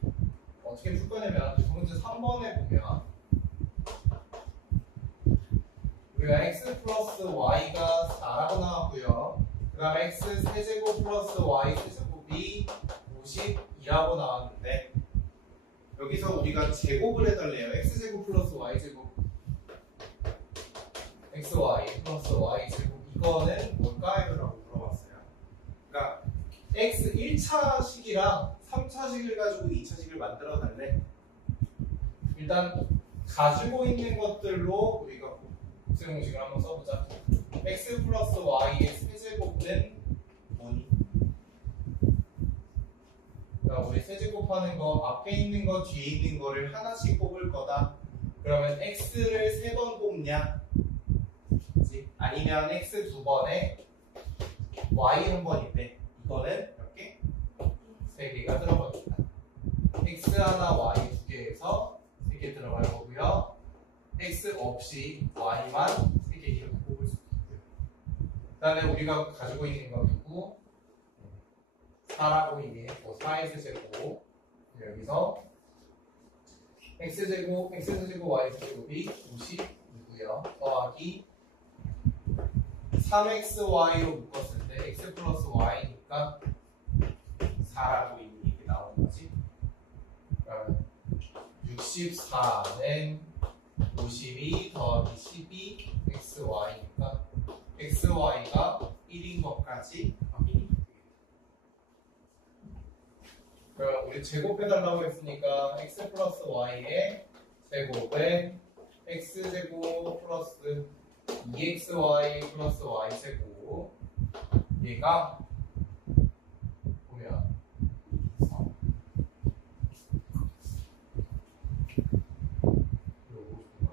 어떻게 풀 거냐면 두 문제 3번에 보면 우리가 x 플러스 y가 4라고 나왔고요. 그 다음에 x 세제곱 플러스 y 세제곱이 52라고 나왔는데 여기서 우리가 제곱을 해달래요. x제곱 플러스 y제곱 xy 플러스 y제곱 이거는 뭘까요? 라고 물어봤어요. 그러니까 x 1차식이랑 3차식을 가지고 2차식을 만들어 달래. 일단 가지고 있는 것들로 우리가 곱셈공식을 한번 써보자. x 플러스 y의 세제곱은 뭐니? 그러니까 우리 세제곱하는 거 앞에 있는 거 뒤에 있는 거를 하나씩 뽑을 거다. 그러면 x를 3번 뽑냐? 그치? 아니면 x 2번에 y 1번인데 이거는 몇 개? 3개가 들어갑니다. x 하나 y 2개에서 3개 들어갈 거고요. x 없이 y만 3개 이렇게 뽑을 수 있고요. 그 다음에 우리가 가지고 있는 건 누구? 4라고 이미 4의 세제곱 여기서 x제곱, x제곱, y제곱이 50이고요. 더하기 3xy로 묶었을 때 x 플러스 y니까 4라고 이미 이렇게 나오는 거지. 그러면 64는 52 더하기 12 xy니까 xy가 1인 것까지 확인이 됩니다. 그럼 우리 제곱해달라고 했으니까 x 플러스 y의 제곱에 x제곱 플러스 2xy 플러스 y제곱 얘가 보면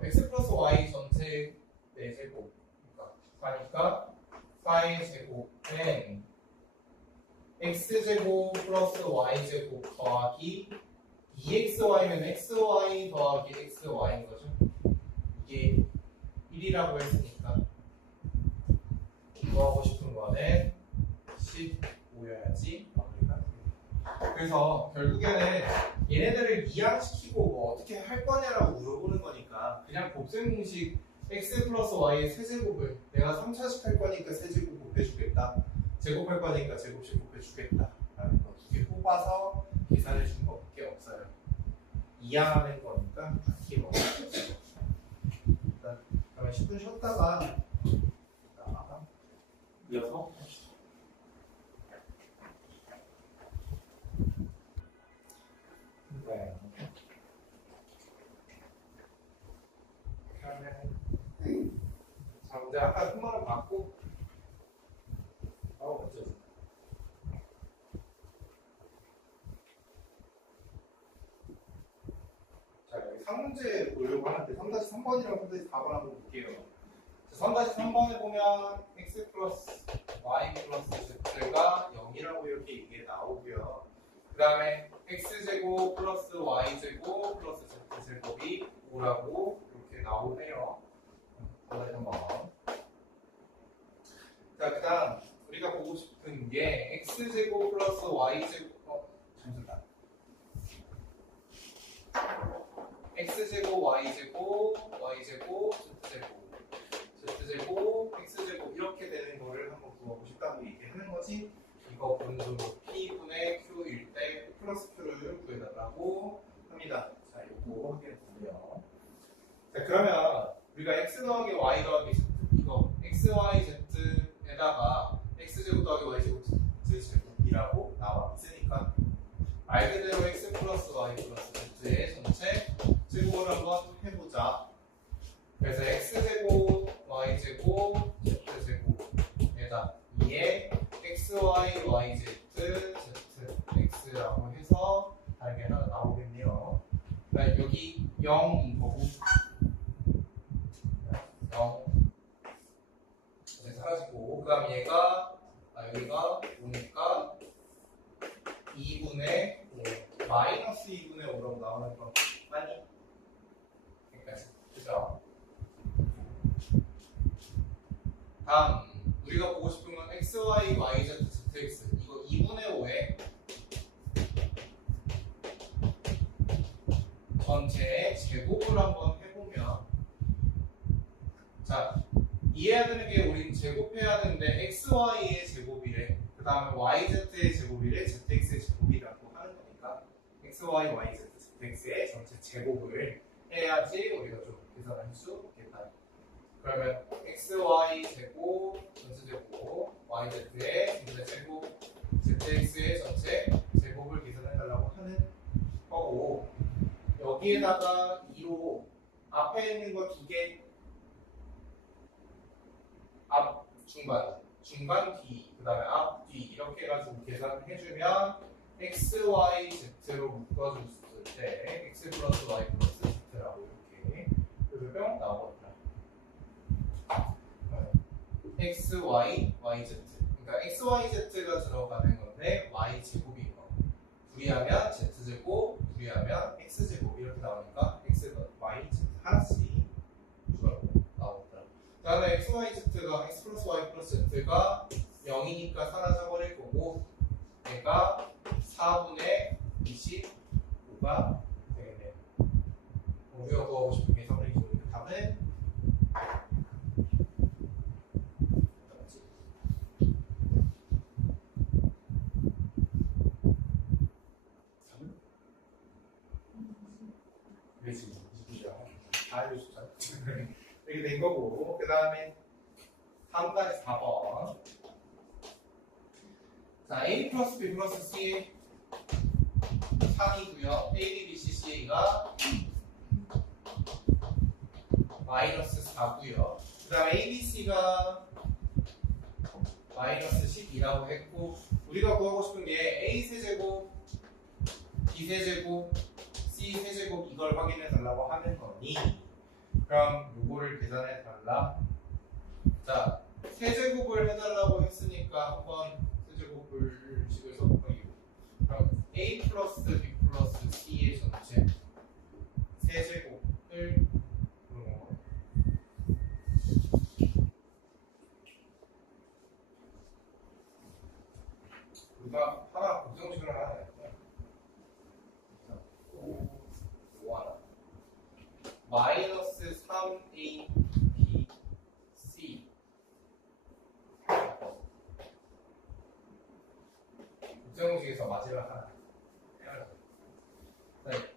x 플러스 y 전체 4제곱 그러니까 4의 제곱은 x제곱 플러스 y제곱 더하기 2xy면 xy 더하기 xy인 거죠. 이게 1이라고 했으니까 이거 하고 싶은 거는 15여야지. 그래서 결국에는 얘네들을 이항시키고 뭐 어떻게 할 거냐라고 물어보는 거니까 그냥 곱셈 공식 x 플러스 y의 세제곱을 내가 3차식 할 거니까 세제곱 곱해주겠다. 제곱할 거니까 제곱씩 곱해주겠다. 라는 거 두 개 뽑아서 계산해 준 것밖에 없어요. 이항하는 거니까 바퀴 먹어요. 일단 그러면 10분 쉬었다가 이어서 합시다. 네. 그러면 자, 근데 아까 흑마를 받고 먼저 자, 여기 3문제 보려고 하는데 3-3번이랑 3-4번 한번 볼게요. 3-3번에 보면 x 플러스 y 플러스 z가 0이라고 이렇게 이게 나오고요. 그 다음에 x제곱 플러스 y제곱 플러스 z제곱이 5라고 이렇게 나오네요. 다시 한번. 자, 그 다음 우리가 보고 싶은 게 x제곱 플러스 y제곱 잠시만. x제곱 y제곱 y제곱 z제곱 x제곱 이렇게 되는 거를 한번 구하고 싶다고 얘기하는 거지. 이거 분수 p분의 q일 때 플러스 q를 구해달라고 합니다. 자, 이거 확인해보세요. 자, 그러면 우리가 x 더하기 y 더하기 z 이거 x, y, z에다가 x제곱 더하기 y제곱 z제곱이라고 나와 있으니까 말 그대로 x 플러스 y 플러스 z의 전체 제곱을 한번 해보자. 그래서 x제곱 y제곱 z제곱에다 2에 xy, yz, zx라고 해서 다르게 하나 나오겠네요. 그러니까 여기 0인 거고 0 이제 사라지고 그 다음 얘가 여기가 5니까 2분의 5 마이너스 2분의 5라고 나오는 거 많이 여기까지 그죠? 다음 우리가 보고 싶은 건 xy, yz, zx 이거 2분의 5에 전체의 제곱을 한번 해보면 자 이해해야 되는 게 우린 제곱해야 되는데 xy의 제곱이래 그 다음에 yz의 제곱이래 zx의 제곱이라고 하는 거니까 xy, yz, zx의 전체 제곱을 해야지 우리가 좀 계산할 수 있겠다. 그러면 xy 제곱 전체 제곱 yz의 전체 제곱 zx의 전체 제곱을 계산해달라고 하는 거고 여기에다가 2로 앞에 있는 거 2개 앞 중간 뒤 그 다음에 앞 뒤 이렇게 해가지고 계산을 해주면 x, y, z로 묶어줬을 때 x 플러스 y 플러스 z라고 이렇게 그래서 뿅 나오거든요. x, y, y, z 그러니까 x, y, z가 들어가는 건데 y 제곱인 거 분리하면 z 제곱 분리하면 x 제곱 이렇게 나오니까 x, y, z 하나씩 나오더라고요. 그 다음에 x, y, z가 x 플러스 y 플러스 z가 0이니까 사라져버릴 거고 얘가 4분의 25가 되겠네요. 우리가 구하고 싶은 게 성립이 좋은 답은 그렇지. 다 알려줬잖아. 이렇게 된 거고 그 다음에 다음까지 4번 자 A 플러스 B 플러스 C 상이고요. A, B, B, C, C가 마이너스 4고요. 그 다음에 ABC가 마이너스 12라고 했고, 우리가 구하고 싶은 게 A세제곱, B세제곱, C세제곱 이걸 확인해 달라고 하는 거니, 그럼 요거를 계산해 달라. 자, 세제곱을 해달라고 했으니까 한번 세제곱을 식을 써볼까요? 그럼 A 플러스 B 플러스 C의 전체 세제곱을 부르는 거예요. 우리가 하나 고정식을 하나 했죠. 뭐 하나? 마이너스 3A B C 고정식에서 마지막 하나.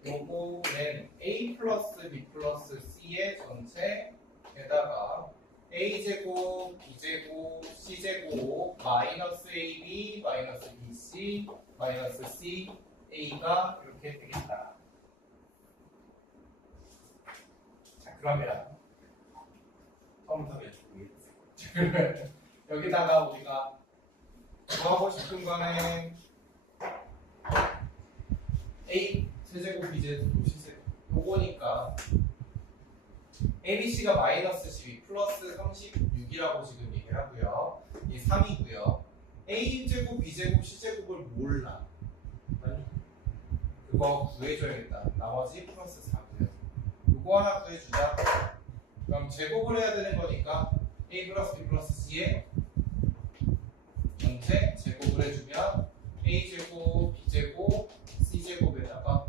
요거는 A 플러스 B 플러스 C의 전체에다가 A제곱, B제곱, C제곱, 마이너스 AB, 마이너스 BC, 마이너스 C, A가 이렇게 되겠다. 자, 그러면 처음부터 해주겠습니다. 여기다가 우리가 구하고 싶은 거는 A 세제곱, B제곱, C제곱 요거니까 ABC가 마이너스 12 플러스 36이라고 지금 얘기를 하고요. 이 3이고요. A제곱, B제곱, C제곱을 몰라. 그거 구해줘야겠다. 나머지 플러스 4고요. 요거 하나 구해주자. 그럼 제곱을 해야 되는 거니까 A 플러스 B 플러스 C의 전체 제곱을 해주면 A제곱, B제곱, C제곱에다가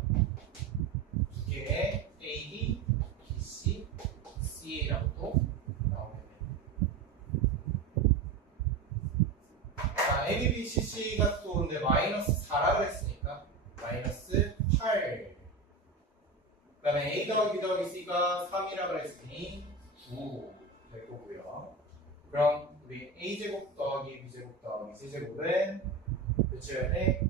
두 개의 A, BC, C라고도 나오겠네요. 자, A, B, C, C가 또 근데 마이너스 4라 그랬으니까 마이너스 8. 그 다음에 A 더하기 B 더하기 C가 3이라 그랬으니 9 될 거고요. 그럼 우리 A제곱 더하기 B제곱 더하기 C제곱은 몇이어야 돼?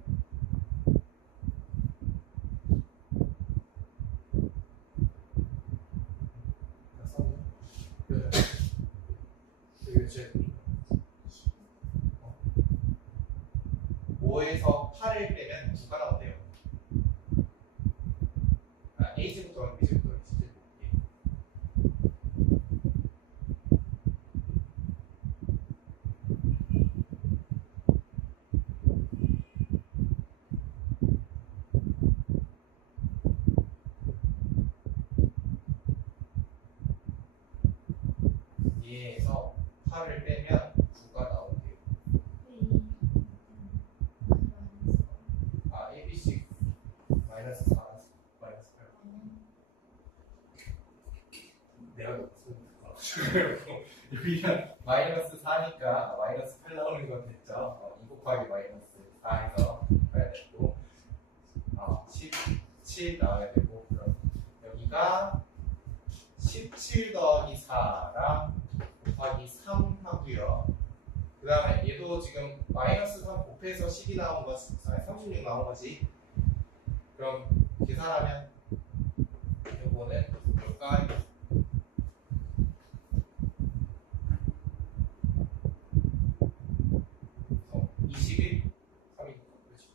몇이어야 돼? 5에서 8을 빼면 9가 나온대요. A제곱 더하기 B제곱 더하기 C제곱. 얘에서 8을 빼면 9가 나온대요. ABC 마이너스 4, 마이너스 8. 내가 여기가 마이너스 4니까 마이너스 8 나오는 건 됐죠. 2 곱하기 마이너스 4에서 빼야 되고 17 나와야 되고, 그럼 여기가 17 더하기 4랑 곱하기 3 하고요. 그 다음에 얘도 지금 마이너스 3 곱해서 10이 나온 거지, 36 나온 거지. 그럼 계산하면 요거는 뭘까요? 21, 3이 그렇지.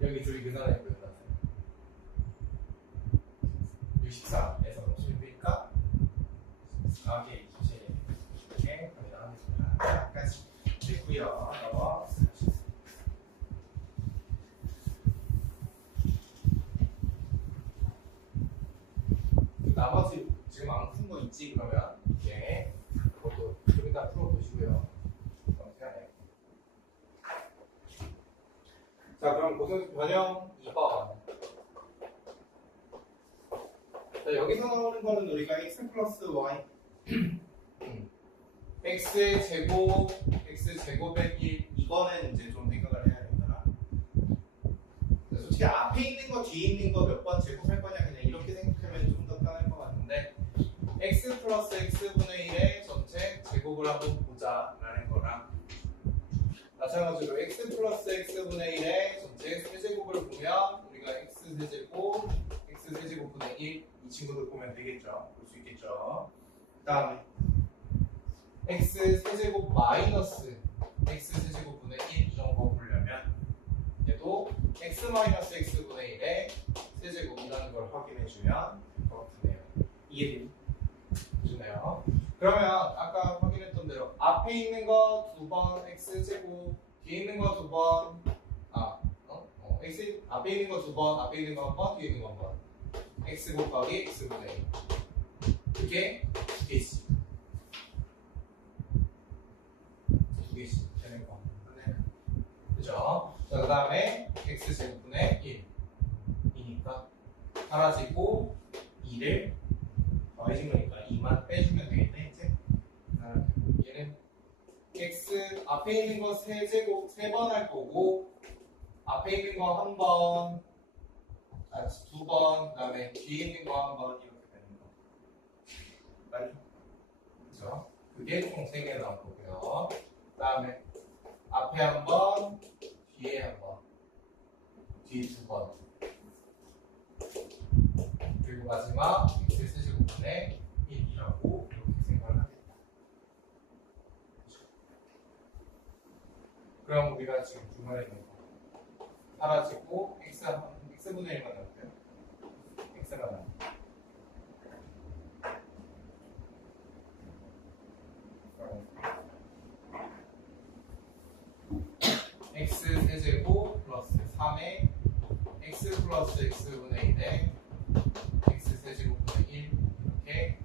여기 둘이 계산했고요. 64에서 16이니까 4개 27 이렇게 계산하겠습니다. 여기까지 됐고요. 나머지 지금 안 푼 거 있지? 그러면 이제 그것도 좀 이따 풀어보시고요. 자, 그럼 고생수 변형 2번. 자, 여기서 나오는 거는 우리가 x 플러스 y x 제곱의 이거는 이제 좀 생각을 해야 되더라. 솔직히 앞에 있는 거 뒤에 있는 거 몇 번 제곱할 거냐 그냥 이렇게 생각하면 좀 더 편할 것 같은데 x 플러스 x분의 1의 전체 제곱을 한번 보자라는 거랑 마찬가지로 x 플러스 x분의 1의 전체 세제곱을 보면 우리가 x세제곱 x세제곱분의 1 이 친구들 보면 되겠죠. 볼 수 있겠죠. 그 다음에 x세제곱 마이너스 x세제곱분의 1 이런 거 보려면 얘도 x 마이너스 x분의 1의 세제곱이라는 걸 확인해주면 될 것 같네요. 이해되나요? 그러면 아까 확인했던 대로 앞에 있는 거 2번 x제곱 뒤에 있는 거 2번 x 앞에 있는 거 2번 앞에 있는 거 1번 뒤에 있는 거 1번 x 곱하기 x분의 1 그게 2개씩 2개씩 되는 거 그죠? 자, 그 다음에 x제곱분의 1이니까 사라지고 2를 더해진 거니까 2만 빼주면 되겠네 이제. 얘는 x 앞에 있는 거 세제곱 3번 할 거고 앞에 있는 거 1번 2번 그 다음에 뒤에 있는 거 1번 이렇게 되는 거 빨리 그죠? 그게 총 3개 나올 거고요. 그 다음에 앞에 1번 뒤에 1번 뒤에 2번 그리고 마지막 x 세제곱분의 1이라고 이렇게 생각을 하겠다. 그럼 우리가 지금 중간에 있는 거 사라지고 x분의 1만 남고요. x만 남고 x 세제곱 플러스 3의 x 플러스 x분의 1의 x 세제곱분의 1 이렇게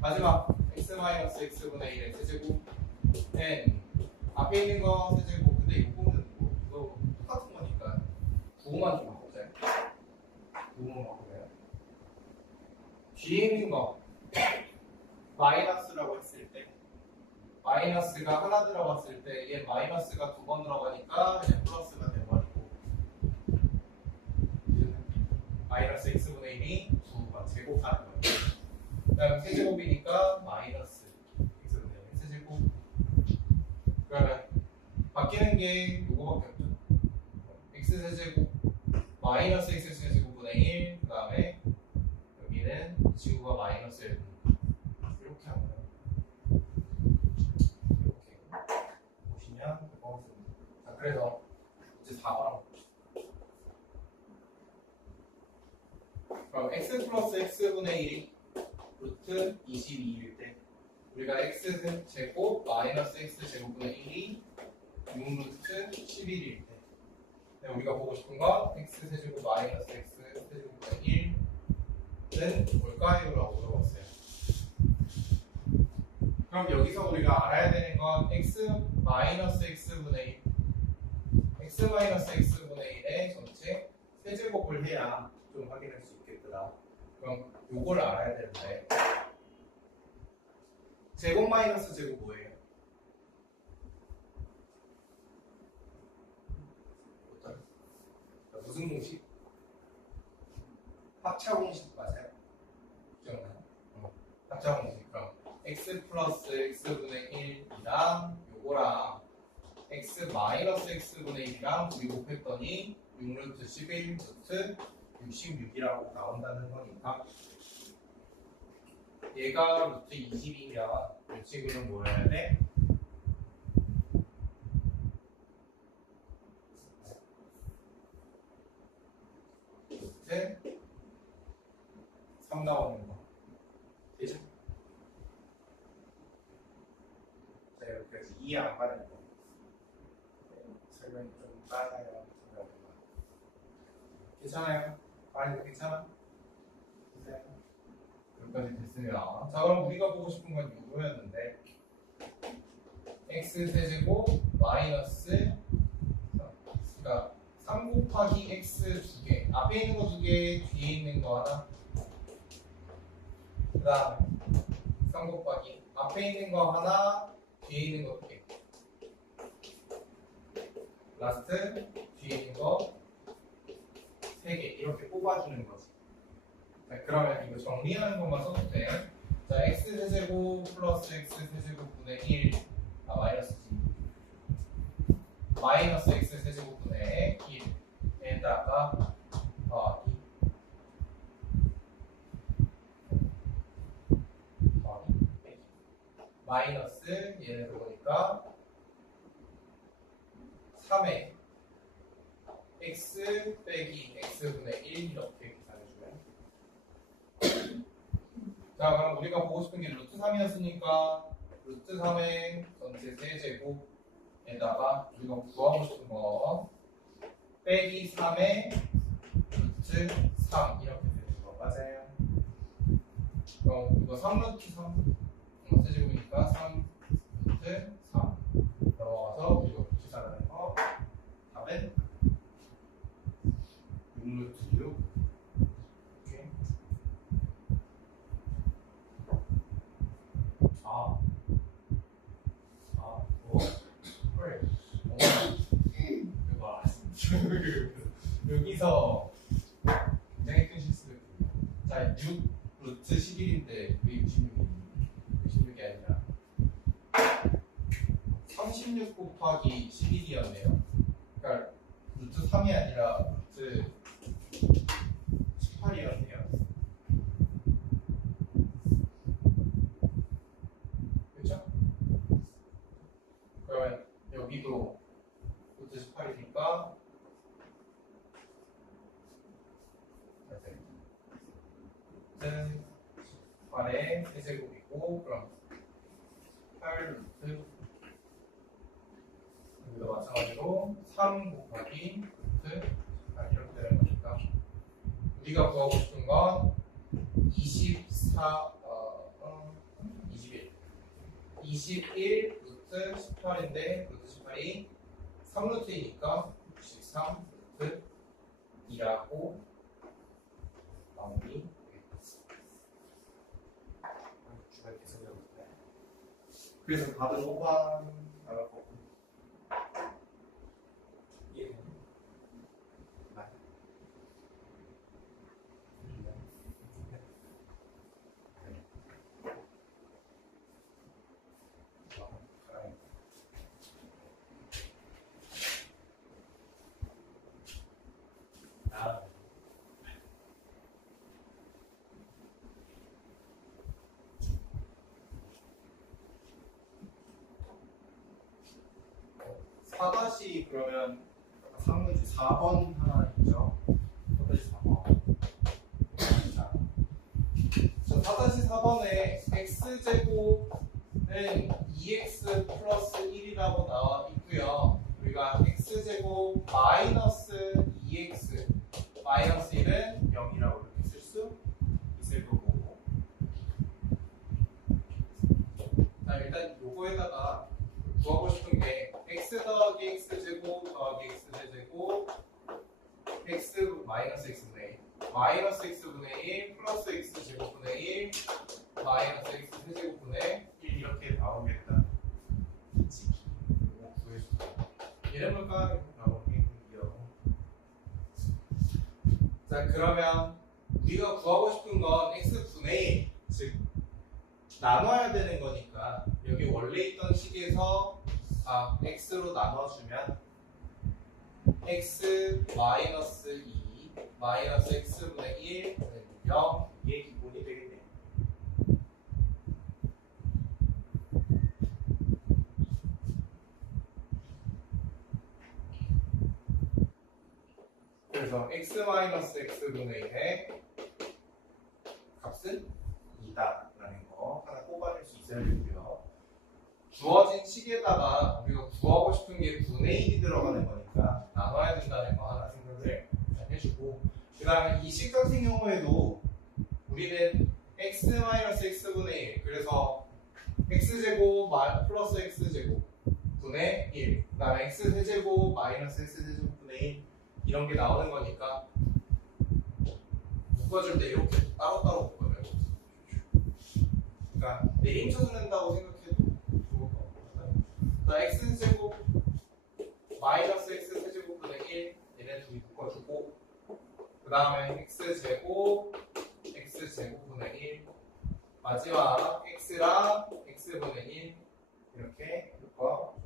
마지막 x 마이너스 x분의 1의 세제곱은 앞에 있는 거 세제곱 근데 이거 보면 이거 똑같은 거니까 부호만 좀 바꾸자요. 부호만 바꾸면 뒤에 있는 거 마이너스라고 했을 때 마이너스가 하나 들어갔을 때 얘 마이너스가 2번 들어가니까 그냥 플러스가 돼버리고 마이너스 x분의 1이 2가 제곱하는 거예요. 그 다음 세제곱이니까 마이너스 x분의 1 세제곱 그러면 바뀌는 게 요거밖에 없죠. x세제곱 마이너스 x세제곱분의 1 그 다음에 여기는 친구가 마이너스 1 이렇게 하면 보시면 자, 그래서 이제 4번 그럼 x 플러스 x분의 1이 루트 22일 때 우리가 x제곱 마이너스 x제곱분의 1이 6루트 11일 때 우리가 보고 싶은 건 x세제곱 마이너스 x세제곱분의 1은 뭘까요? 라고 물어봤어요. 그럼 여기서 우리가 알아야 되는 건 x 마이너스 x분의 1 x 마이너스 x분의 1의 전체 세제곱을 해야 좀 확인할 수 있겠더라. 그럼 요걸 알아야 되는데 제곱 마이너스 제곱 뭐예요? 무슨 공식? 합차 공식 맞아요? 기억나요? 합차 공식. 그럼 x 플러스 x분의 1이랑 요거랑 x 마이너스 x분의 1이랑 우리 곱했더니 6루트 11 루트 66이라고 나온다는 거니까 얘가 루트 20이면 이 친구는 뭐여야 돼? 루트 3 나오는 거 되죠? 자 이렇게 해서 이해 안 가는 거 설명이 좀 빨라요. 괜찮아요? 말이 괜찮아? 여기까지 됐으면 자 그럼 우리가 보고 싶은 건 이거였는데 x세제곱 마이너스 그러니까 3 곱하기 x 2개 앞에 있는 거 2개 뒤에 있는 거 하나 그 다음 3 곱하기 앞에 있는 거 하나, 뒤에 있는 거 2개. 라스트, 뒤에 있는 거 3개. 이렇게 뽑아주는 거지. 자, 그러면 이거 정리하는 것만 써도 돼. 자, x세제곱 플러스 x세제곱분의 1, 마이너스지. 마이너스 x세제곱분의 1에다가 더하기 빼기. 마이너스 얘는 그거니까 3에 x 빼기 x분의 1 이렇게 계산해주면. 자, 그럼 우리가 보고 싶은 게 루트 3이었으니까 루트 3의 전체 세제곱에다가 우리가 구하고 싶은 거 빼기 3의 루트 3 이렇게 되는 거 맞아요? 그럼 이거 3루트 3 세제곱이니까 3 루트 3 넘어가서 이거 계산하는 거 답은 6루트 6. 오케이. 헐. 이거 여기서 굉장히 큰 실수를. 자, 6 루트 11인데 왜 66이? 66이 아니라 36 곱하기 11이었네요. 그러니까 루트 3이 아니라 루트 18이었네요. 그렇죠? 그러면 여기도 루트 18이니까 18의 세제곱이고 그럼 8루트 여기도 마찬가지로 3 곱하기 루트 18 이렇게 되는 거니까 우리가 구하고 싶은 건 21 루트 18인데 루트 18이 3루트이니까 63 루트 2라고 마무리. 그래서 받은 5번 나갈 거고. 예. 사다시 그러면 3문제 4번 하나 있죠? 4번. 자, 4-4번에 x제곱은 2x 플러스 1이라고 나와 있고요. 우리가 x제곱 마이너스 2x 마이너스 1은 0이라고 이렇게 쓸 수 있을 거고. 자, 일단 요거에다가 구하고 싶은 게 x 더하기 x제곱 더하기 x제곱 x 마이너스 x분의 1 마이너스 x분의 1 플러스 x제곱분의 1 마이너스 x세제곱분의 1 이렇게 나오겠다. 이거 구해주세요. 얘는 뭘까? 나오겠고요. 자, 그러면 우리가 구하고 싶은 건 x분의 1, 즉 나눠야 되는 거니까 여기 원래 있던 식에서 x로 나눠주면 x 마이너스 2 마이너스 x분의 1 0 이게 기본이 되겠네요. 그래서 x 마이너스 x분의 1의 값은 2다라는 거 하나 꼽아낼 수 있어야 되고요. 주어진 식에다가 우리가 구하고 싶은 게 분의 1이 들어가는 거니까 나눠야 된다는 거 하나 생각을 해주고, 그 다음에 이 식 같은 경우에도 우리는 x-x분의 1, 그래서 x제곱 플러스 x제곱 분의 1, 그 다음에 x세제곱 마이너스 x세제곱분의 1 이런 게 나오는 거니까 묶어줄 때 이렇게 따로따로 묶어줘요. 그러니까 네임 쳐준다고 생각해도 좋을 것 같거든. 자, x제곱 마이너스 x 세제곱분의 1 얘네 둘이 묶어주고 그 다음에 x제곱분의 1 마지막 x랑 x분의 1 이렇게 묶어.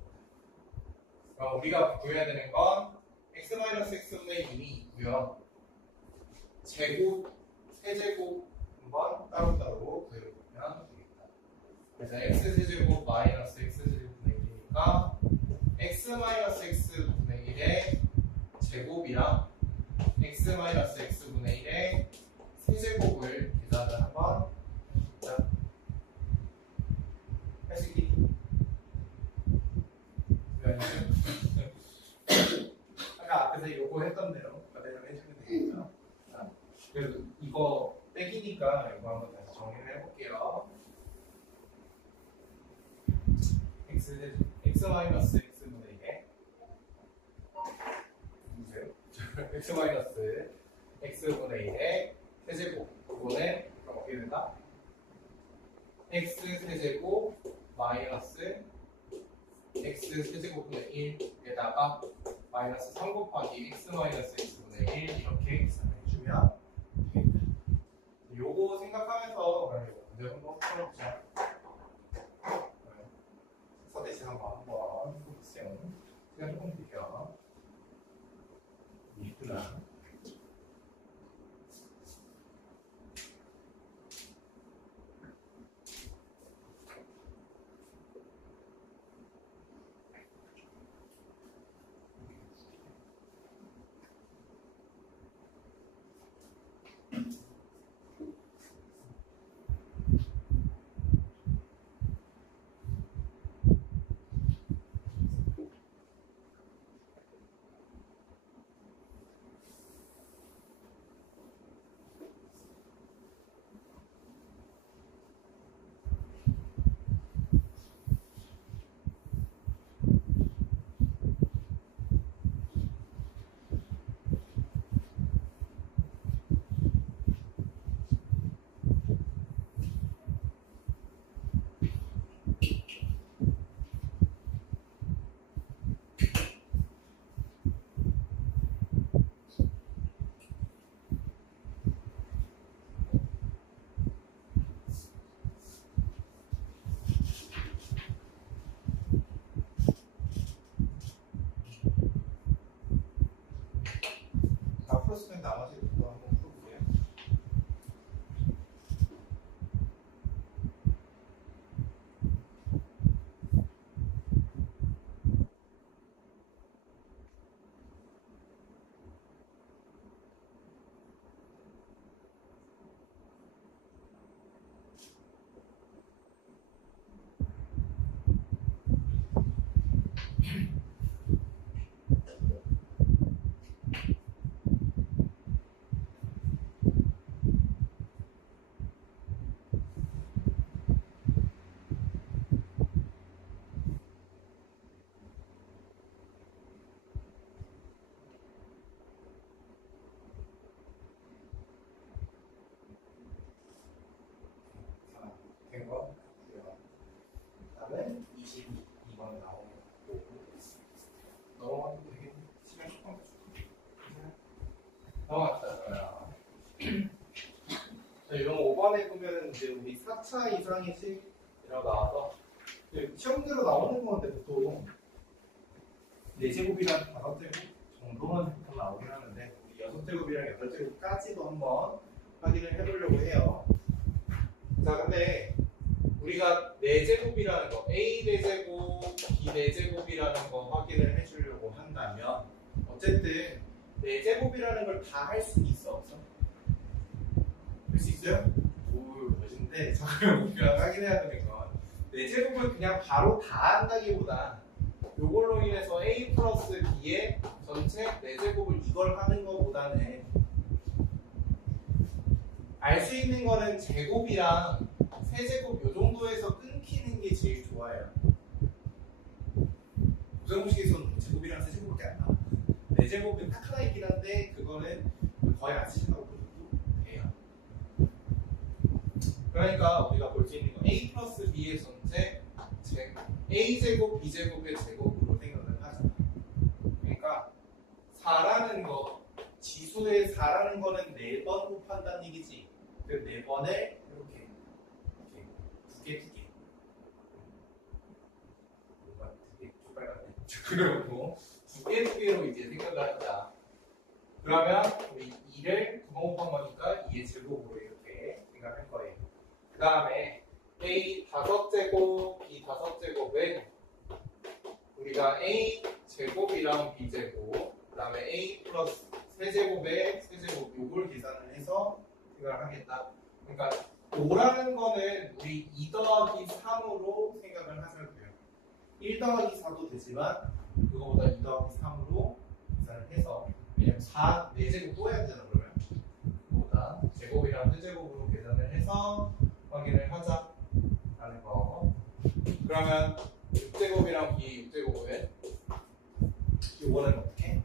그럼 우리가 구해야 되는 건 x-x분의 1이 있고요. 제곱, 세제곱 한번 따로따로 구해보면 되겠다. 그래서 x세제곱 마이너스 x세제곱분의 1이니까 x-x분의 1의 제곱이랑 x-x분의 1의 세제곱을 계산을 한번 해보자. 할 수 있겠니? 아까 앞에서 요거 했던 대로 그대로 해주면 되겠죠. 그래도 이거 땡기니까 이거 한번 다시 정리를 해볼게요. x-x분의 1에 누구세요? x-x분의 1의 세제곱 그거는 어떻게 된다? x 세제곱 마이너스 x 세제곱분의 1에다가 마이너스 3 곱하기 x 마이너스 x분의 1 이렇게 계산해주면 되겠다. 요거 생각하면서 문제 한번 풀어보자. 서대시 한번 해보세요. 시간 조금 드릴게요. 있구나. 풀었으면 나머지 또 한번 풀어볼게요. 된 거. 그다음에 22번 나오고 넘어가도 되겠네. 시간 조금 넘어갔다. 자, 이런 5번에 보면은 이제 우리 4차 이상이지 이라고 나와서 시험대로 나오는 건데 보통 4제곱이랑 5제곱 정도만 보통 나오긴 하는데 우리 6제곱이랑 8제곱까지도 한번 확인을 해보려고 해요. 자, 근데 우리가 4제곱이라는 거, A 4제곱, B 4제곱이라는 거 확인을 해주려고 한다면 어쨌든 4제곱이라는 걸 다 할 수 있어, 없어? 할 수 있어요? 오, 멋진데 잠깐만 우리가 확인해야 되는 건 4제곱을 그냥 바로 다 한다기보다 요걸로 인해서 A 플러스 B의 전체 4제곱을 이걸 하는 것보다는 알 수 있는 거는 제곱이랑 세제곱 요 정도에서 끊기는 게 제일 좋아요. 부정식에서는 제곱이랑 세제곱밖에 안 나와. 4제곱은 딱 하나 있긴 한데 그거는 거의 안 쓰신다고 보셔도 돼요. 그러니까 우리가 볼 수 있는 건 a 플러스 b의 전체 a제곱 b제곱의 제곱으로 생각을 하자. 그러니까 4라는 거, 지수의 4라는 거는 4번 곱한다는 얘기지. 그 4번을 이렇게 두 개 뭔가 되게 좁아가네. 그리고 두 개로 이제 생각을 하자. 그러면 우리 2를 9번 곱한 거니까 2의 제곱으로 이렇게 생각할 거예요. 그 다음에 a 5제곱, b 5제곱은 우리가 a 제곱이랑 b 제곱, 그 다음에 a 플러스 세제곱에 세제곱 요걸 계산을 해서 생각을 하겠다. 그러니까 5라는 거는 우리 2 더하기 3으로 생각을 하자고요. 1 더하기 4도 되지만 그거보다 2 더하기 3으로 계산을 해서, 왜냐면 4, 4제곱 또 해야 되잖아. 그러면 그거보다 제곱이랑 세제곱으로 계산을 해서 확인을 하자라는 거. 그러면 6제곱이랑 b 6제곱은 이거는 어떻게?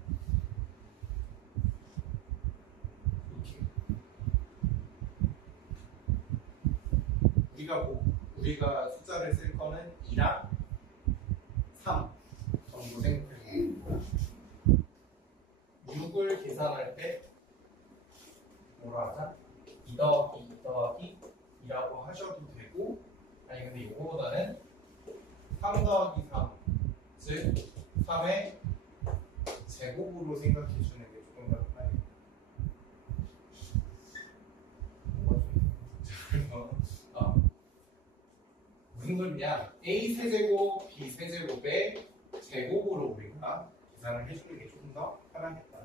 우리가 숫자를 쓸 거는 2랑 3 정도 생각해요. 6을 계산할 때 뭐라 하자? 2 더하기 2라고 하셔도 되고, 아니 근데 이거보다는 3 더하기 3, 즉 3의 제곱으로 생각해 주는 게 조금 더 편하겠다. 무슨 소리냐? a 세제곱, b 세제곱의 제곱으로 우리가 계산을 해주는 게 조금 더 편하겠다.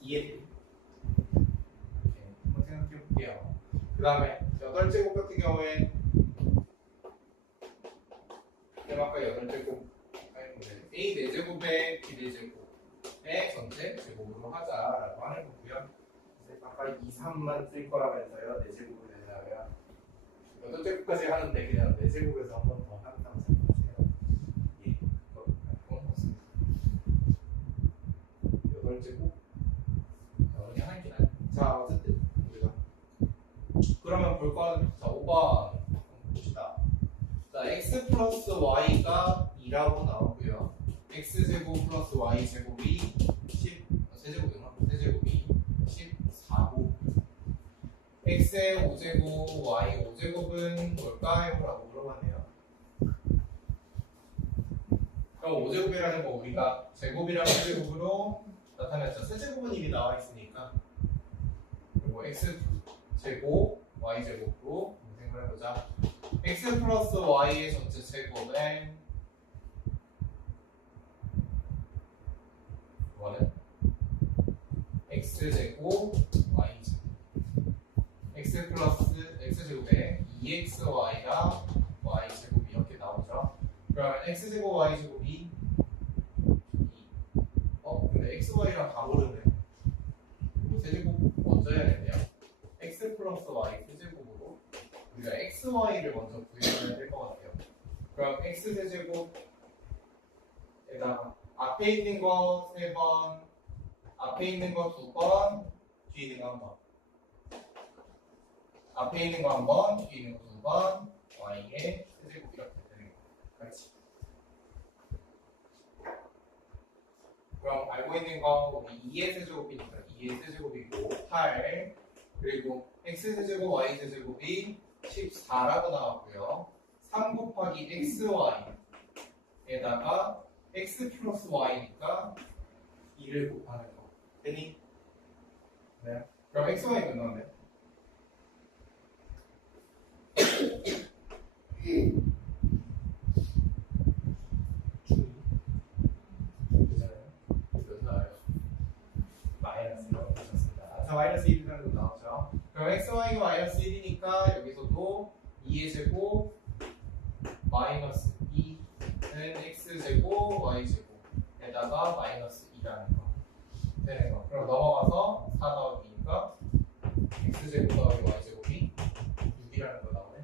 이해돼요? 이렇게 한번 생각해 볼게요. 그 다음에 8제곱 같은 경우에 아까 8제곱 a 4제곱에 b 4제곱의 전체 제곱으로 하자라고 하는 거고요. 아까 2, 3만 쓸 거라면서요. 4제곱을 내자면 8제곱까지 하는데 그냥 4제곱에서 한 번 더 한다고 생각하세요. 예, 그건 없습니다. 8제곱? 그냥 하긴 하죠. 자, 어쨌든 우리가 그러면 볼 거는, 자, 5번 봅시다. 자, x 플러스 y가 2라고 나오고요. x제곱 플러스 y제곱이 세제곱이 14고, x의 5제곱, y 5제곱은 뭘까요? 라고 물어봤네요. 그럼 5제곱이라는 거 우리가 제곱이랑 세제곱으로 나타냈죠. 세제곱은 이미 나와 있으니까. 그리고 x제곱, y제곱으로 생각을 해보자. x 플러스 y의 전체 제곱은 이거는 x제곱, y제곱. x 플러스 x제곱에 2xy랑 y제곱이 이렇게 나오죠. 그러면 x제곱, y제곱이 근데 xy랑 다 모르네. 이거 세제곱 먼저 해야겠네요. x 플러스 y 세제곱으로 우리가 xy를 먼저 구해야 될 것 같아요. 그럼 x 세제곱에다가 앞에 있는 거 3번, 앞에 있는 거 2번, 뒤에 있는 거 1번. 앞에 있는 거 1번, 뒤에 있는 거 2번, y의 세제곱 이렇게 되는 거. 그렇지. 그럼 알고 있는 거 우리 2의 세제곱이니까 2의 세제곱이고 8, 그리고 x 세제곱, y 세제곱이 14라고 나왔고요. 3 곱하기 xy에다가 x 플러스 y니까 2를 곱하는 거. 되니? 네. 그럼 xy 끝났네. 자, 마이너스 1이라는 거 나왔죠. 그럼 xy가 마이너스 1이니까 여기서도 2의 제곱 마이너스 2는 x제곱 y제곱에다가 마이너스 2라는 거 되는 거. 그럼 넘어가서 4 더하기니까 x제곱 더하기 y제곱이 6이라는 거 나오네.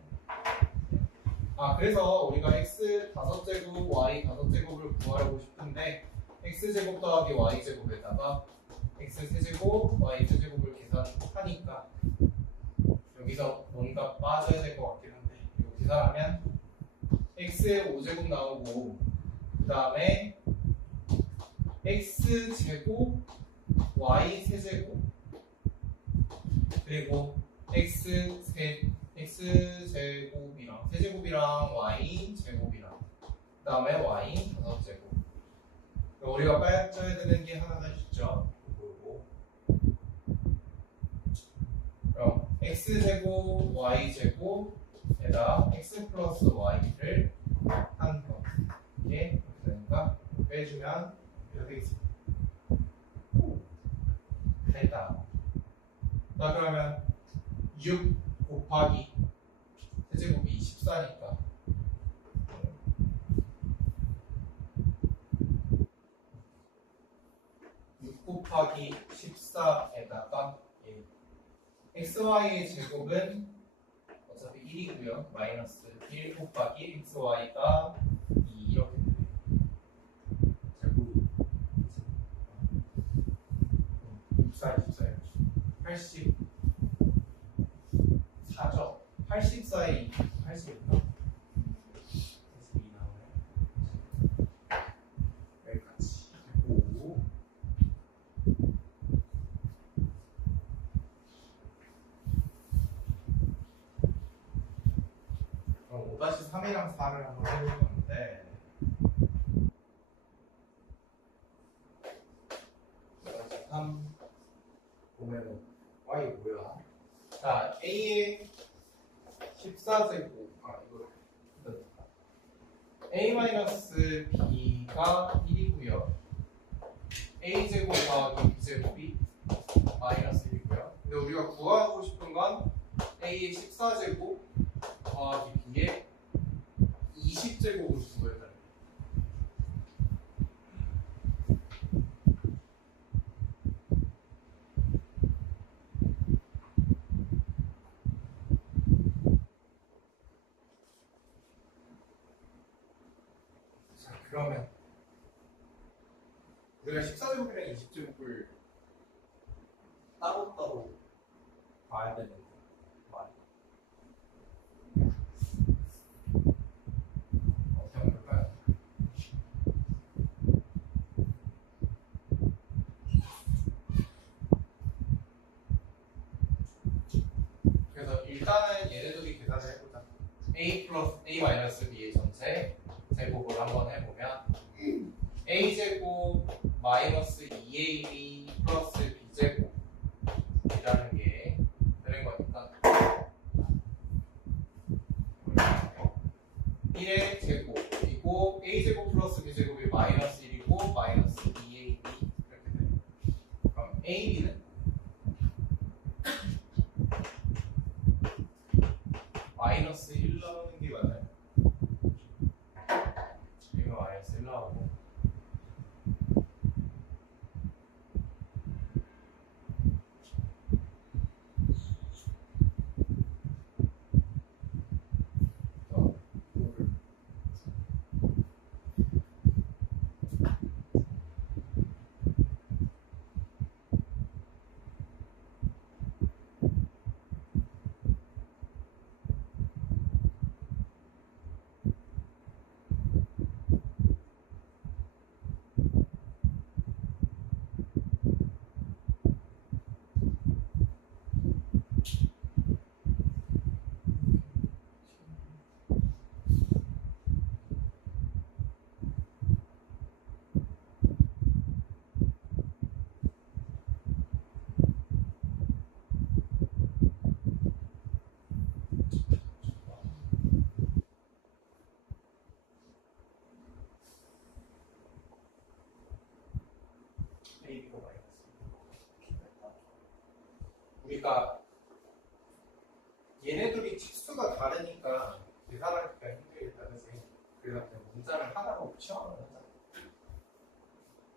그래서 우리가 x 5제곱 y 5제곱을 구하고 싶은데 x제곱 더하기 y제곱에다가 x 세제곱, y 세제곱을 계산하니까 여기서 뭔가 빠져야 될 것 같긴 한데 계산하면 x의 5제곱 나오고 그 다음에 x제곱 y 세제곱 그리고 x제곱이랑 세제곱이랑 y제곱이랑 그 다음에 y 5제곱 우리가 빠져야 되는 게 하나 더 있죠. 그리고 그럼 x제곱 y제곱에다 x 플러스 y를 한 번 이게 이렇게 되니까 빼주면 이렇게 되겠습니다. 됐다. 자 그러면 6 곱하기 세제곱이 14니까 6 곱하기 14에다가 xy의 제곱은 어차피 1이고요. 마이너스 1 곱하기 xy가 2 이렇게 돼요. 제곱이 64, 24 84죠. 84에 80인가? 82 나오네. 여기까지. 오. 그럼 5-3이랑 4를 한번 해볼 건데 5-3 보면은 y 뭐야? 자, a의 14제곱 이거 a-b가 1이고요. a제곱 더하기 b제곱이 마이너스 1이고요. 근데 우리가 구하고 싶은 건 a의 14제곱 더하기 b의 20제곱을 구해야 돼요. 자, 그러면 우리가 14제곱이랑 20제곱을 따로따로 봐야 되는 말. 어떻게 하면 될까요? 그래서 일단은 얘네들이 계산을 해보자. a 플러스 a 마이너스 b의 전체 제곱을 한번 해보면 a제곱 마이너스 2ab 플러스 b제곱이라는 게 되는 거니까 1의 제곱이고 a제곱 플러스 b제곱이 마이너스 1이고 마이너스 2ab 이렇게 돼요. 그럼 ab는 마이너스 1 나오는 게 맞나요? 이거 마이너스 1 나오고 ab가 마이너스 우리가 얘네들이 치수가 다르니까 계산하기가 힘들겠다, 그치? 그래서 그냥 문자를 하나로 붙여넣는 거잖아.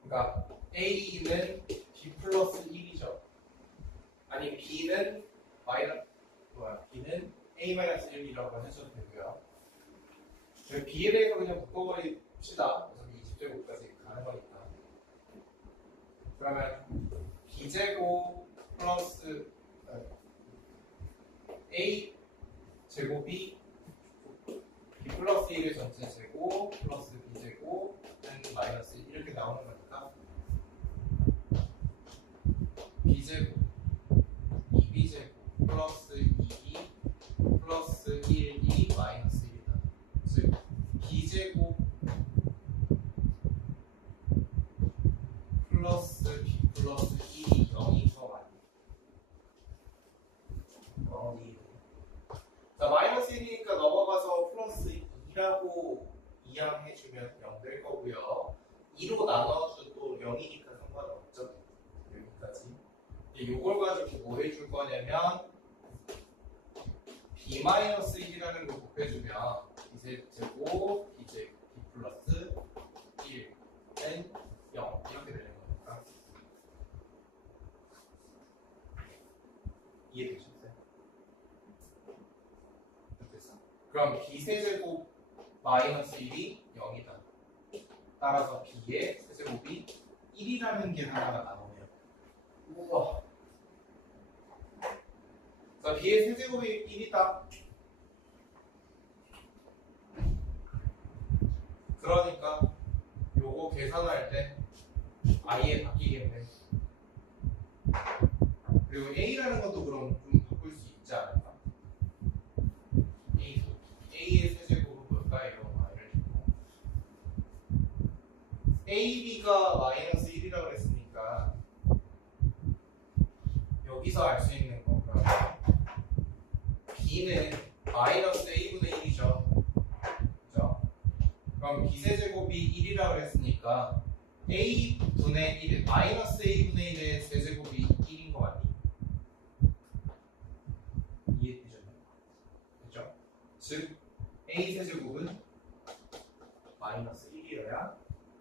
그러니까 A는 B 플러스 1이죠. 아니 B는 B는 A 마이너스 1이라고 해줘도 되고요. B에 대해서 그냥 묶어버립시다. 어차피 20제곱까지 가는 거니까. 그러면 B제곱 플러스 A 제곱이 나오는 거니까 b제곱 2b제곱 플러스 2b 플러스 1이 마이너스 1이다. 즉 b제곱 플러스 b 플러스 1이 0인 거 맞네. 0이. 자, 마이너스 1이니까 넘어가서 플러스 2라고 이항해주면 0 될 거고요. 2로 나눠줘도 0이니까 상관없죠. 여기까지. 이걸 가지고 뭐 해줄 거냐면 b-1이라는 걸 곱해주면 b제곱, b제곱, b 플러스 1은 0 이렇게 되는 거니까. 이해되셨어요? 됐어. 그럼 b세제곱 마이너스 1이 0이다. 따라서 b의 세제곱이 1이라는 게 하나가 나오네요. 우와. 자, b의 세제곱이 1이다. 그러니까 요거 계산할 때 i에 바뀌겠네. 그리고 a라는 것도 그럼 좀 바꿀 수 있지 않을까? a의 세제곱은 뭘까요? y를 주고 ab가 마이너스 1이라고 그랬으니까 여기서 알 수 있는 거 그러면 b는 마이너스 a분의 1이죠. 그죠? 그럼 b세제곱이 1이라고 했으니까 a분의 1, 마이너스 a분의 1의 세제곱이 1인 거 맞니? 이해되셨나요? 그죠? 즉 a 세제곱은 마이너스 1이어야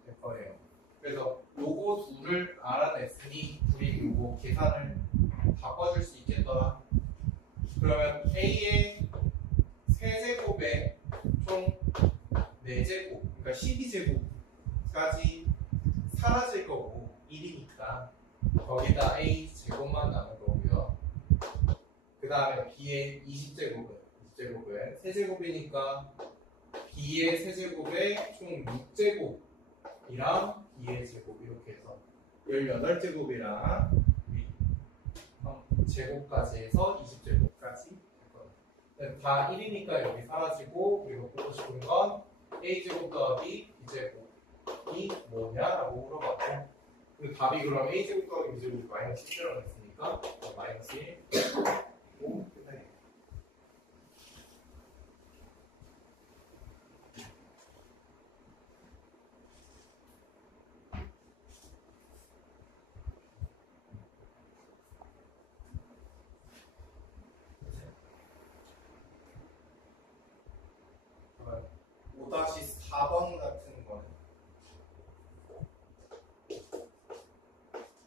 될 거예요. 그래서 요거 둘을 알아냈으니 우리 요거 계산을 바꿔줄 수 있겠더라. 그러면 a의 세제곱에 총 4제곱, 그러니까 12제곱까지 사라질 거고 1이니까 거기다 a 제곱만 남을 거고요. 그 다음에 b의 20제곱은 세제곱이니까 b의 세제곱에 총 6제곱이랑 b의 제곱 이렇게 해서 18제곱이랑 제곱까지 해서 20제곱까지 다 1이니까 여기 사라지고, 그리고 보고 싶은 건 a제곱 더하기 b제곱이 뭐냐라고 물어봤고, 그 답이 그럼 a제곱 더하기 b제곱이 마이너스 1이라고 했으니까 마이너스 1 오, 끝나요. 다시 4번 같은 거는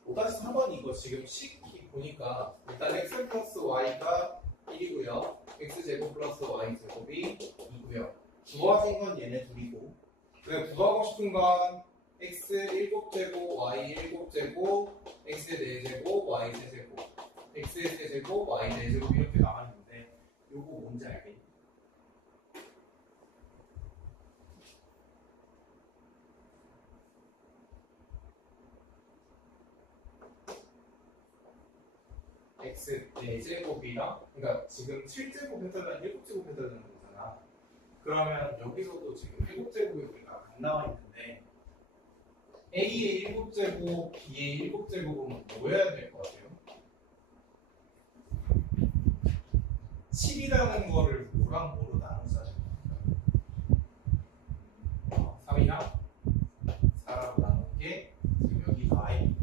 5-4번 이거 지금 식기 보니까 일단 x 플러스 y가 1이고요. x제곱 플러스 y제곱이 2고요. 구하신 건 얘네 둘이고, 그리고 구하고 싶은 건 x 7제곱, y 7제곱, x 4제곱, y 3제곱, x 3제곱, y 4제곱 이렇게 나왔는데 요거 뭔지 알겠니? x 4제곱이랑, 그러니까 지금 7제곱 해달라는 7제곱 해달라는 거잖아. 그러면 여기서도 지금 7제곱이 우리가 안 나와 있는데 a의 7제곱, b의 7제곱은 뭐 해야 될 것 같아요? 7이라는 거를 뭐랑 뭐로 나눠서 하죠? 3이랑 4라고 나눈 게 지금 여기 y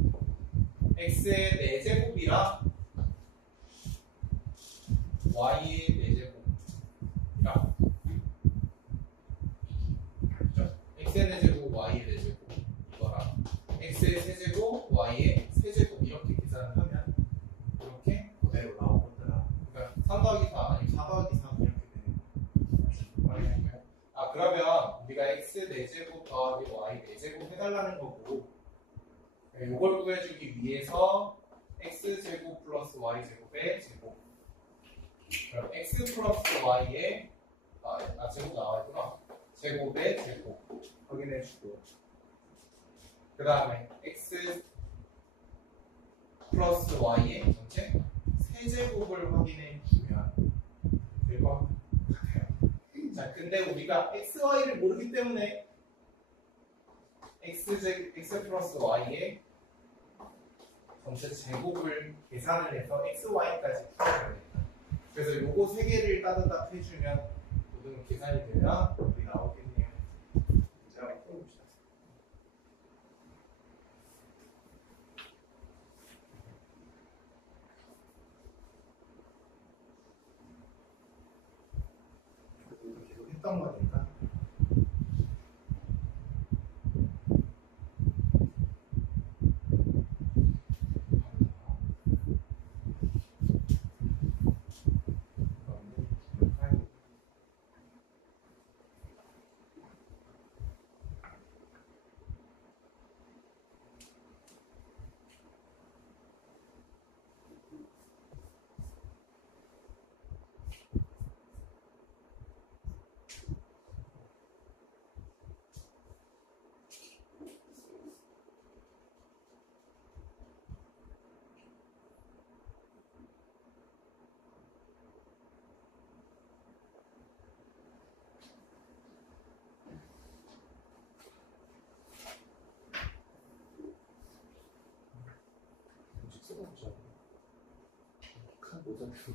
x의 4제곱이랑 y의 4제곱이랑 x의 4제곱, y의 4제곱 이거랑 x의 세제곱, y의 세제곱 이렇게 계산을 하면 이렇게 그대로 나오거든요. 그러니까 3 더하기 4 아니면 4 더하기 3 이렇게 되는 거예요. 아, 그러면 우리가 x 4제곱 더하기 y 4제곱 해달라는 거고, 이걸 구해주기 위해서 x제곱 플러스 y제곱의 제곱, 그럼 x 플러스 y의 제곱 나와있구나. 제곱의 제곱 확인해주고, 그 다음에 x 플러스 y의 전체 세제곱을 확인해 주면 될 것 같아요. 자, 근데 우리가 x, y를 모르기 때문에 x 플러스 y의 전체 제곱을 계산을 해서 x, y까지 풀어야 됩니다. 그래서 요거 세 개를 따뜻딱 해주면 모든 계산이 되면 여기 나오겠네요. 제가 한번 풀어봅시다. 계속 했던 거니까. 큰 모자를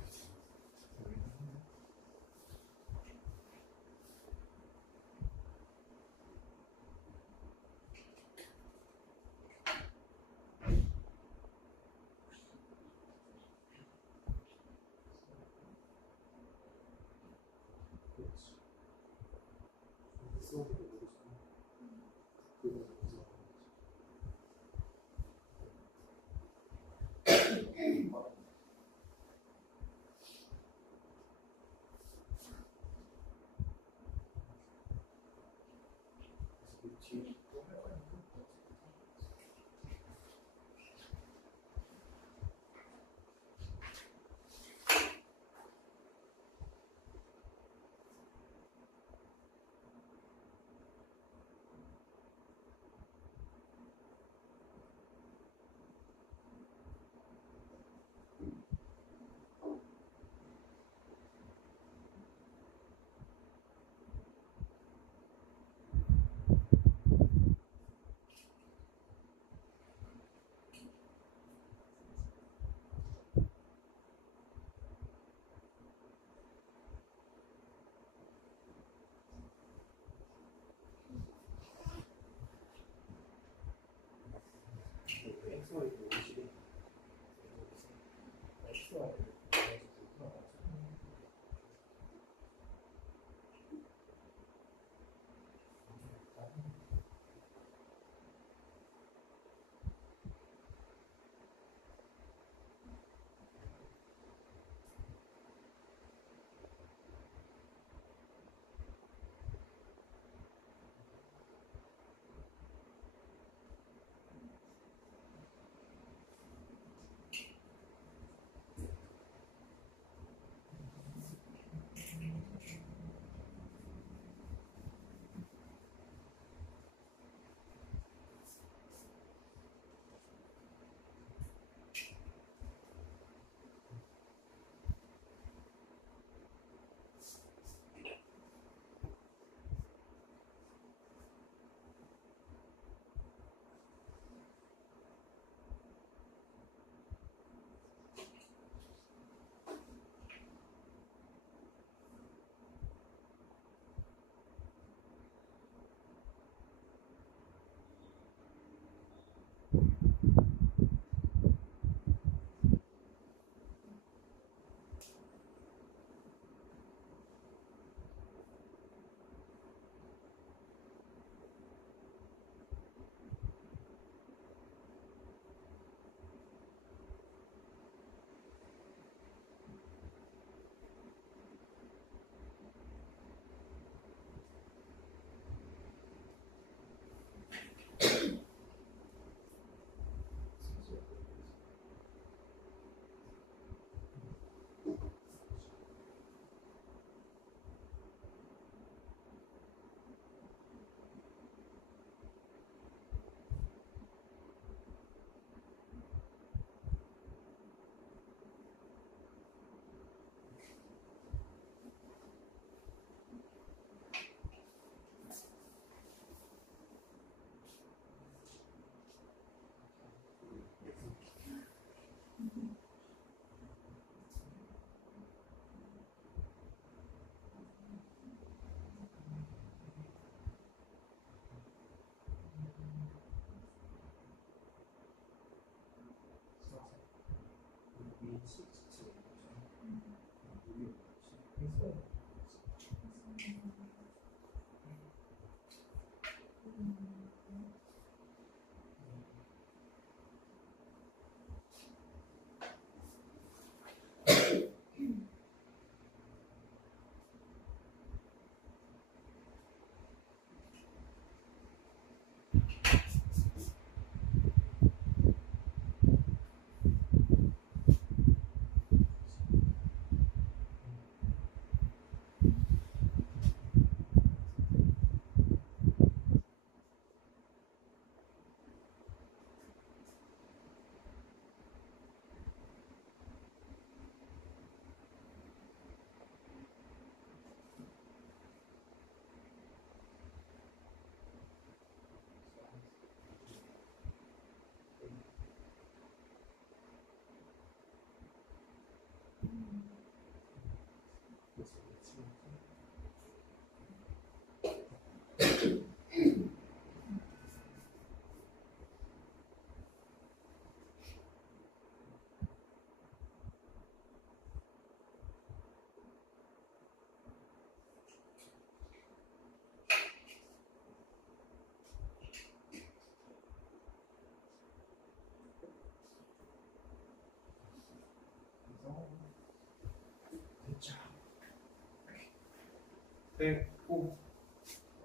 됐고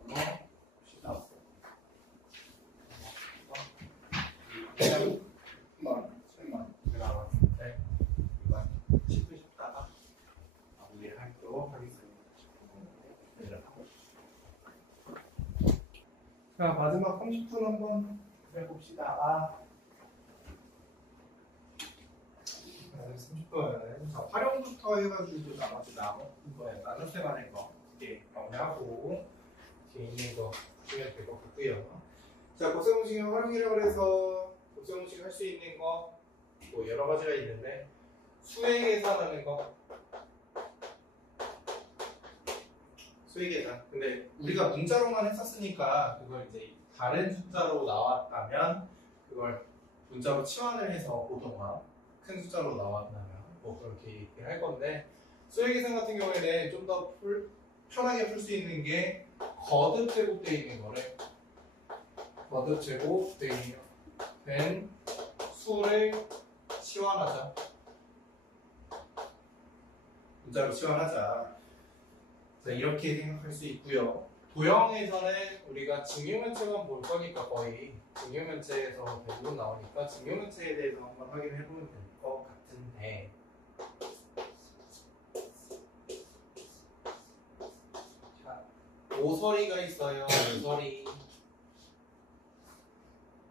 봅시다. 나왔는데 이건 10분 쉬다가 마무리하도록 하겠습니다. 자, 마지막 30분 한번 해봅시다. 30분. 자, 활용부터 해가지고 나머지 남은 거에 나눌 때만의 거 이렇게 정리하고 뒤에 있는 거 보시면 될 것 같고요. 자, 고세공식을 활용이라고 해서 고세공식 할 수 있는 거 뭐 여러 가지가 있는데 수의 계산하는 거, 수의 계산. 근데 우리가 문자로만 했었으니까 그걸 이제 다른 숫자로 나왔다면 그걸 문자로 치환을 해서 보통은 큰 숫자로 나왔다면 뭐 그렇게 얘기를 할 건데 수의 계산 같은 경우에는 좀 더 편하게 풀 수 있는 게 거듭 제곱되어 있는 거를 거듭 제곱된 수를 치환하자. 문자로 치환하자. 자, 이렇게 생각할 수 있고요. 도형에서는 우리가 증유면체만 볼 거니까 거의 증유면체에서 대부분 나오니까 증유면체에 대해서 한번 확인해 보면 될 것 같은데 자, 오서리가 있어요.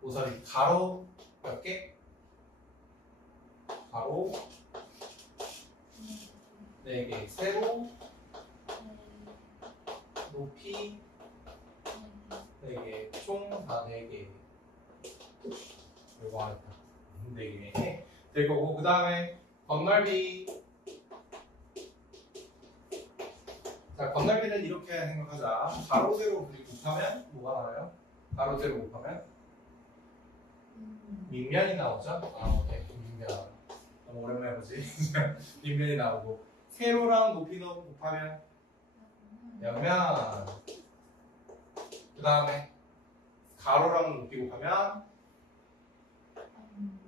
오서리 가로 몇 개? 가로 4개, 세로 높이 4개, 총 다 4개. 이거 하나 4개 될 거고, 그 다음에 건널비. 자, 건널비는 이렇게 생각하자. 가로 세로 곱하면 뭐가 나와요? 가로 세로 곱하면 밑면이 나오죠? 아, 오케이. 밑면. 너무 오랜만에 보지? 밑면이 나오고, 세로랑 높이 곱하면 옆면. 그 다음에 가로랑 높이 곱하면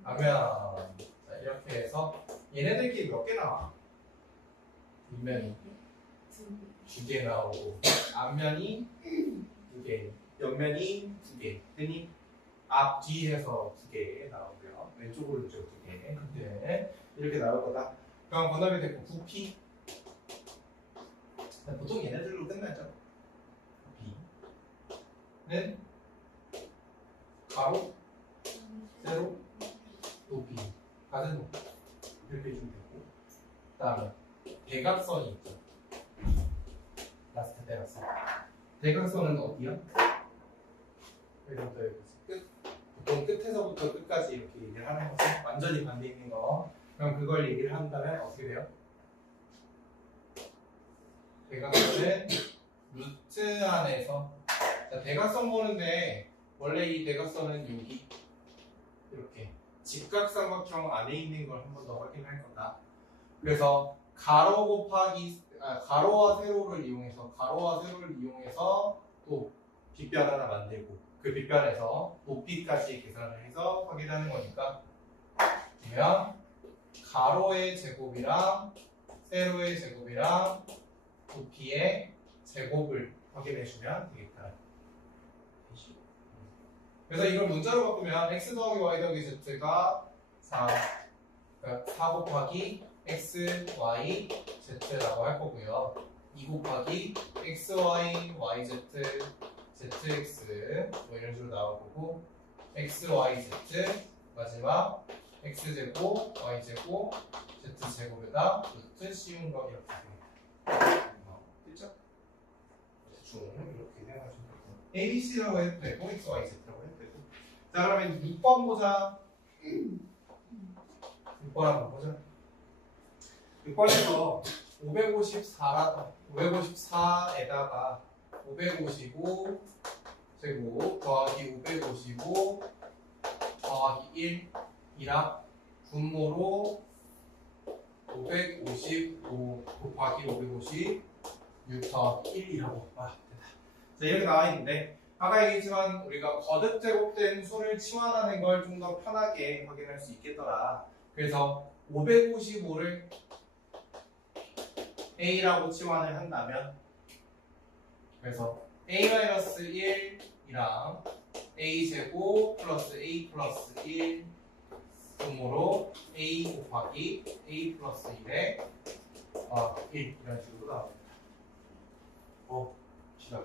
앞면. 자, 이렇게 해서 얘네들끼리 몇 개 나와? 밑면이 2개 나오고, 앞면이 2개, 옆면이 2개. 되니 앞, 뒤 해서 2개 나오고요. 왼쪽, 오른쪽 2개. 네. 이렇게 나올 거다. 그럼 건너비 됐고, 부피. 보통 얘네들로 끝나죠. B는 가로, 세로, 높이. 같은 높이. 이렇게 해주면 되고. 그 다음에 대각선이 있죠. 라스트 대각선. 대각선은 어디야? 여기부터 여기까지. 끝. 보통 끝에서부터 끝까지 이렇게 얘기를 하는 거죠. 완전히 반대 있는 거. 그럼 그걸 얘기를 한다면 어떻게 돼요? 대각선은 루트 안에서. 자, 대각선 보는데 원래 이 대각선은 여기 이렇게 직각삼각형 안에 있는 걸 한 번 더 확인할 거다. 그래서 가로와 세로를 이용해서 또 빗변 하나 만들고 그 빗변에서 높이까지 계산을 해서 확인하는 거니까 그러면 가로의 제곱이랑 세로의 제곱이랑 높이의 제곱을 확인해 주면 되겠다. 그래서 이걸 문자로 바꾸면 x 더하기 y 더하기 z가 4 곱하기 x, y, z라고 할 거고요. 2 곱하기 x, y, y, z, zx 뭐 이런 식으로 나올 거고 x, y, z 마지막 x제곱, y제곱, z제곱에다 루트 씌운 거 이렇게 됩니다. 됐죠? 대충 이렇게 생각하시면 되고 a, b, c라고 해도 되고 x, y, z라고 해도 되고 자 그러면 6번 보자. 6번 한번 보자. 6번에서 554에다가 555 제곱 더하기 555 더하기 1이랑 분모로 555 곱하기 556 더하기 1이라고 됐다. 자 이렇게 나와 있는데 아까 얘기했지만 우리가 거듭 제곱된 수를 치환하는 걸 좀 더 편하게 확인할 수 있겠더라. 그래서 555를 a라고 치환을 한다면 그래서 a-1이랑 a제곱 플러스 a 플러스 1 분모로 a 곱하기 a 플러스 1에 1 이런 식으로 나옵니다.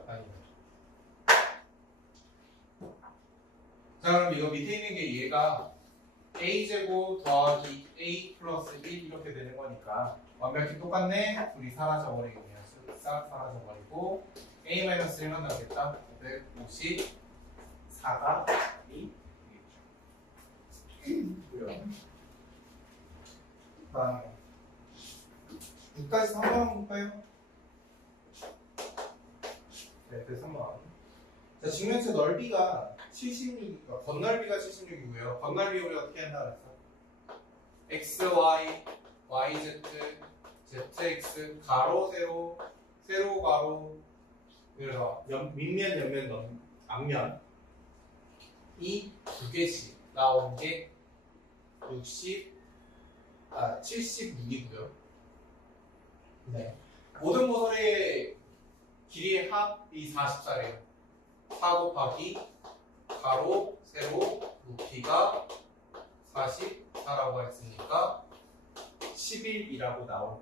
아니네. 자 그럼 이거 밑에 있는 게 얘가 a제곱 더하기 a 플러스 1 이렇게 되는 거니까 완벽히 똑같네. 둘이 사라져버리고 그냥 싹 사라져버리고 a-1만 나오겠다. 554가 2 되겠죠. 다음에 6까지 3번 볼까요? 네, 3번. 자, 직면체 넓이가 76, 건널비가 76이고요. 건널비 우리 어떻게 한다 그랬어? x, y, y, z, zx, 가로, 세로, 세로, 가로. 그래서 밑면, 옆면, 앞면 이 두 개씩 나온 게 76이고요. 네. 모든 모서리의 길이의 합이 44래요. 4 곱하기 가로, 세로, 높이가 44라고 했으니까 11이라고 나올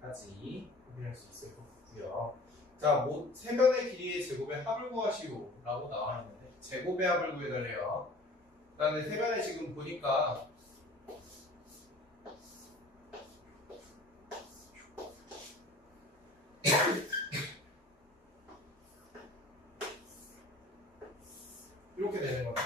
거다까지 확인할 수 있을 것 같고요. 자, 세 변의 길이의 제곱의 합을 구하시오 라고 나와 있는데 제곱의 합을 구해달래요. 그다음에 세 변에 지금 보니까 이렇게 되는 건데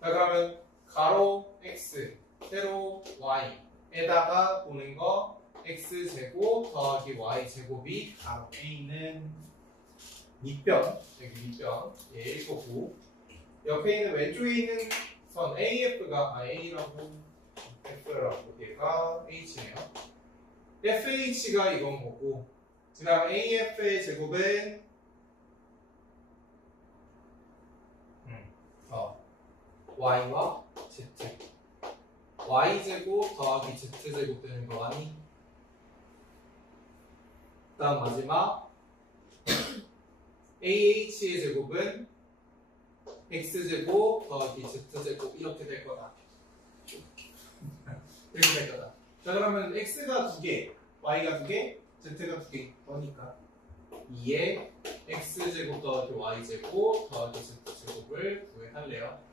자 그러면 가로 x, 세로 y에다가 보는 거 x제곱 더하기 y제곱이 가로 A는 밑변, 여기 밑변 얘일 거고 옆에 있는 왼쪽에 있는 선 AF가 A라고 F라고 얘가 H네요. FH가 이건 거고 그 다음 AF의 제곱은 Y와 Z Y제곱 더하기 Z제곱 되는 거 아니? 그 다음 마지막 AH의 제곱은 X제곱 더하기 Z제곱 이렇게 될 거다. 이렇게 될 거다. 자 그러면 X가 2개, Y가 2개, Z가 2개 그러니까 2에 X제곱 더하기 Y제곱 더하기 Z제곱을 구해달래요.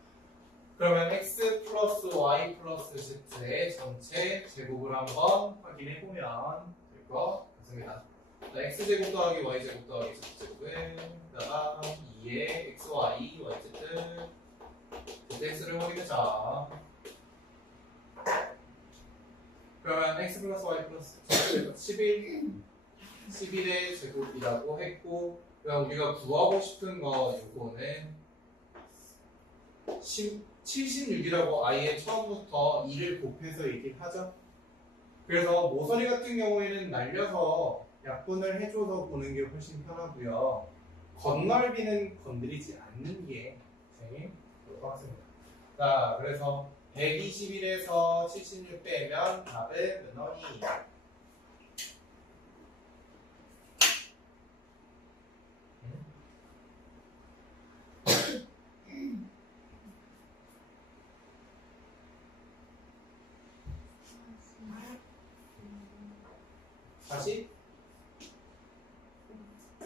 그러면 X 플러스 Y 플러스 Z의 전체 제곱을 한번 확인해보면 될 것 같습니다. X제곱 더하기 Y제곱 더하기 Z제곱은 다가 2의 XY, YZ, ZX를 확인하자. 그러면 X 플러스 Y 플러스 Z 11의 제곱이라고 했고 그럼 우리가 구하고 싶은 거 요거는 76이라고 아예 처음부터 2를 곱해서 얘기를 하죠. 그래서 모서리 같은 경우에는 날려서 약분을 해줘서 보는 게 훨씬 편하고요. 건널비는 건드리지 않는 게 제일 좋습니다. 자, 그래서 121에서 76 빼면 답은 몇 원이?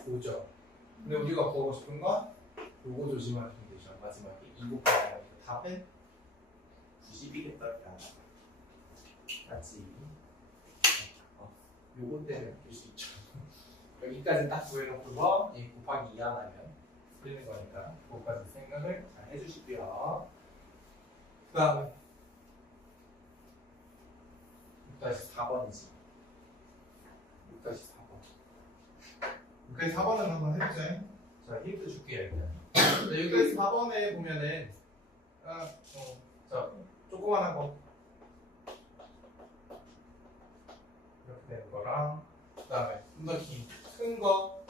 45죠. 근데 우리가 보고 싶은 건 요거 조심하시면 되죠. 마지막에 2 곱하기 답은 90이겠다. 맞지? 요거 때문에 바뀔 수 있죠. 여기까지 딱 구해놓고서 2 곱하기 2 하나면 풀리는 거니까 그것까지 생각을 잘 해주시고요. 그 다음에 6-4번이지. 6-4번. 6-4번은 한번 해보자. 자, 힌트 줄게요, 일단. 6-4번에 보면은, 자, 조그만한 거. 이렇게 되는 거랑, 그 다음에 좀 더 큰 거.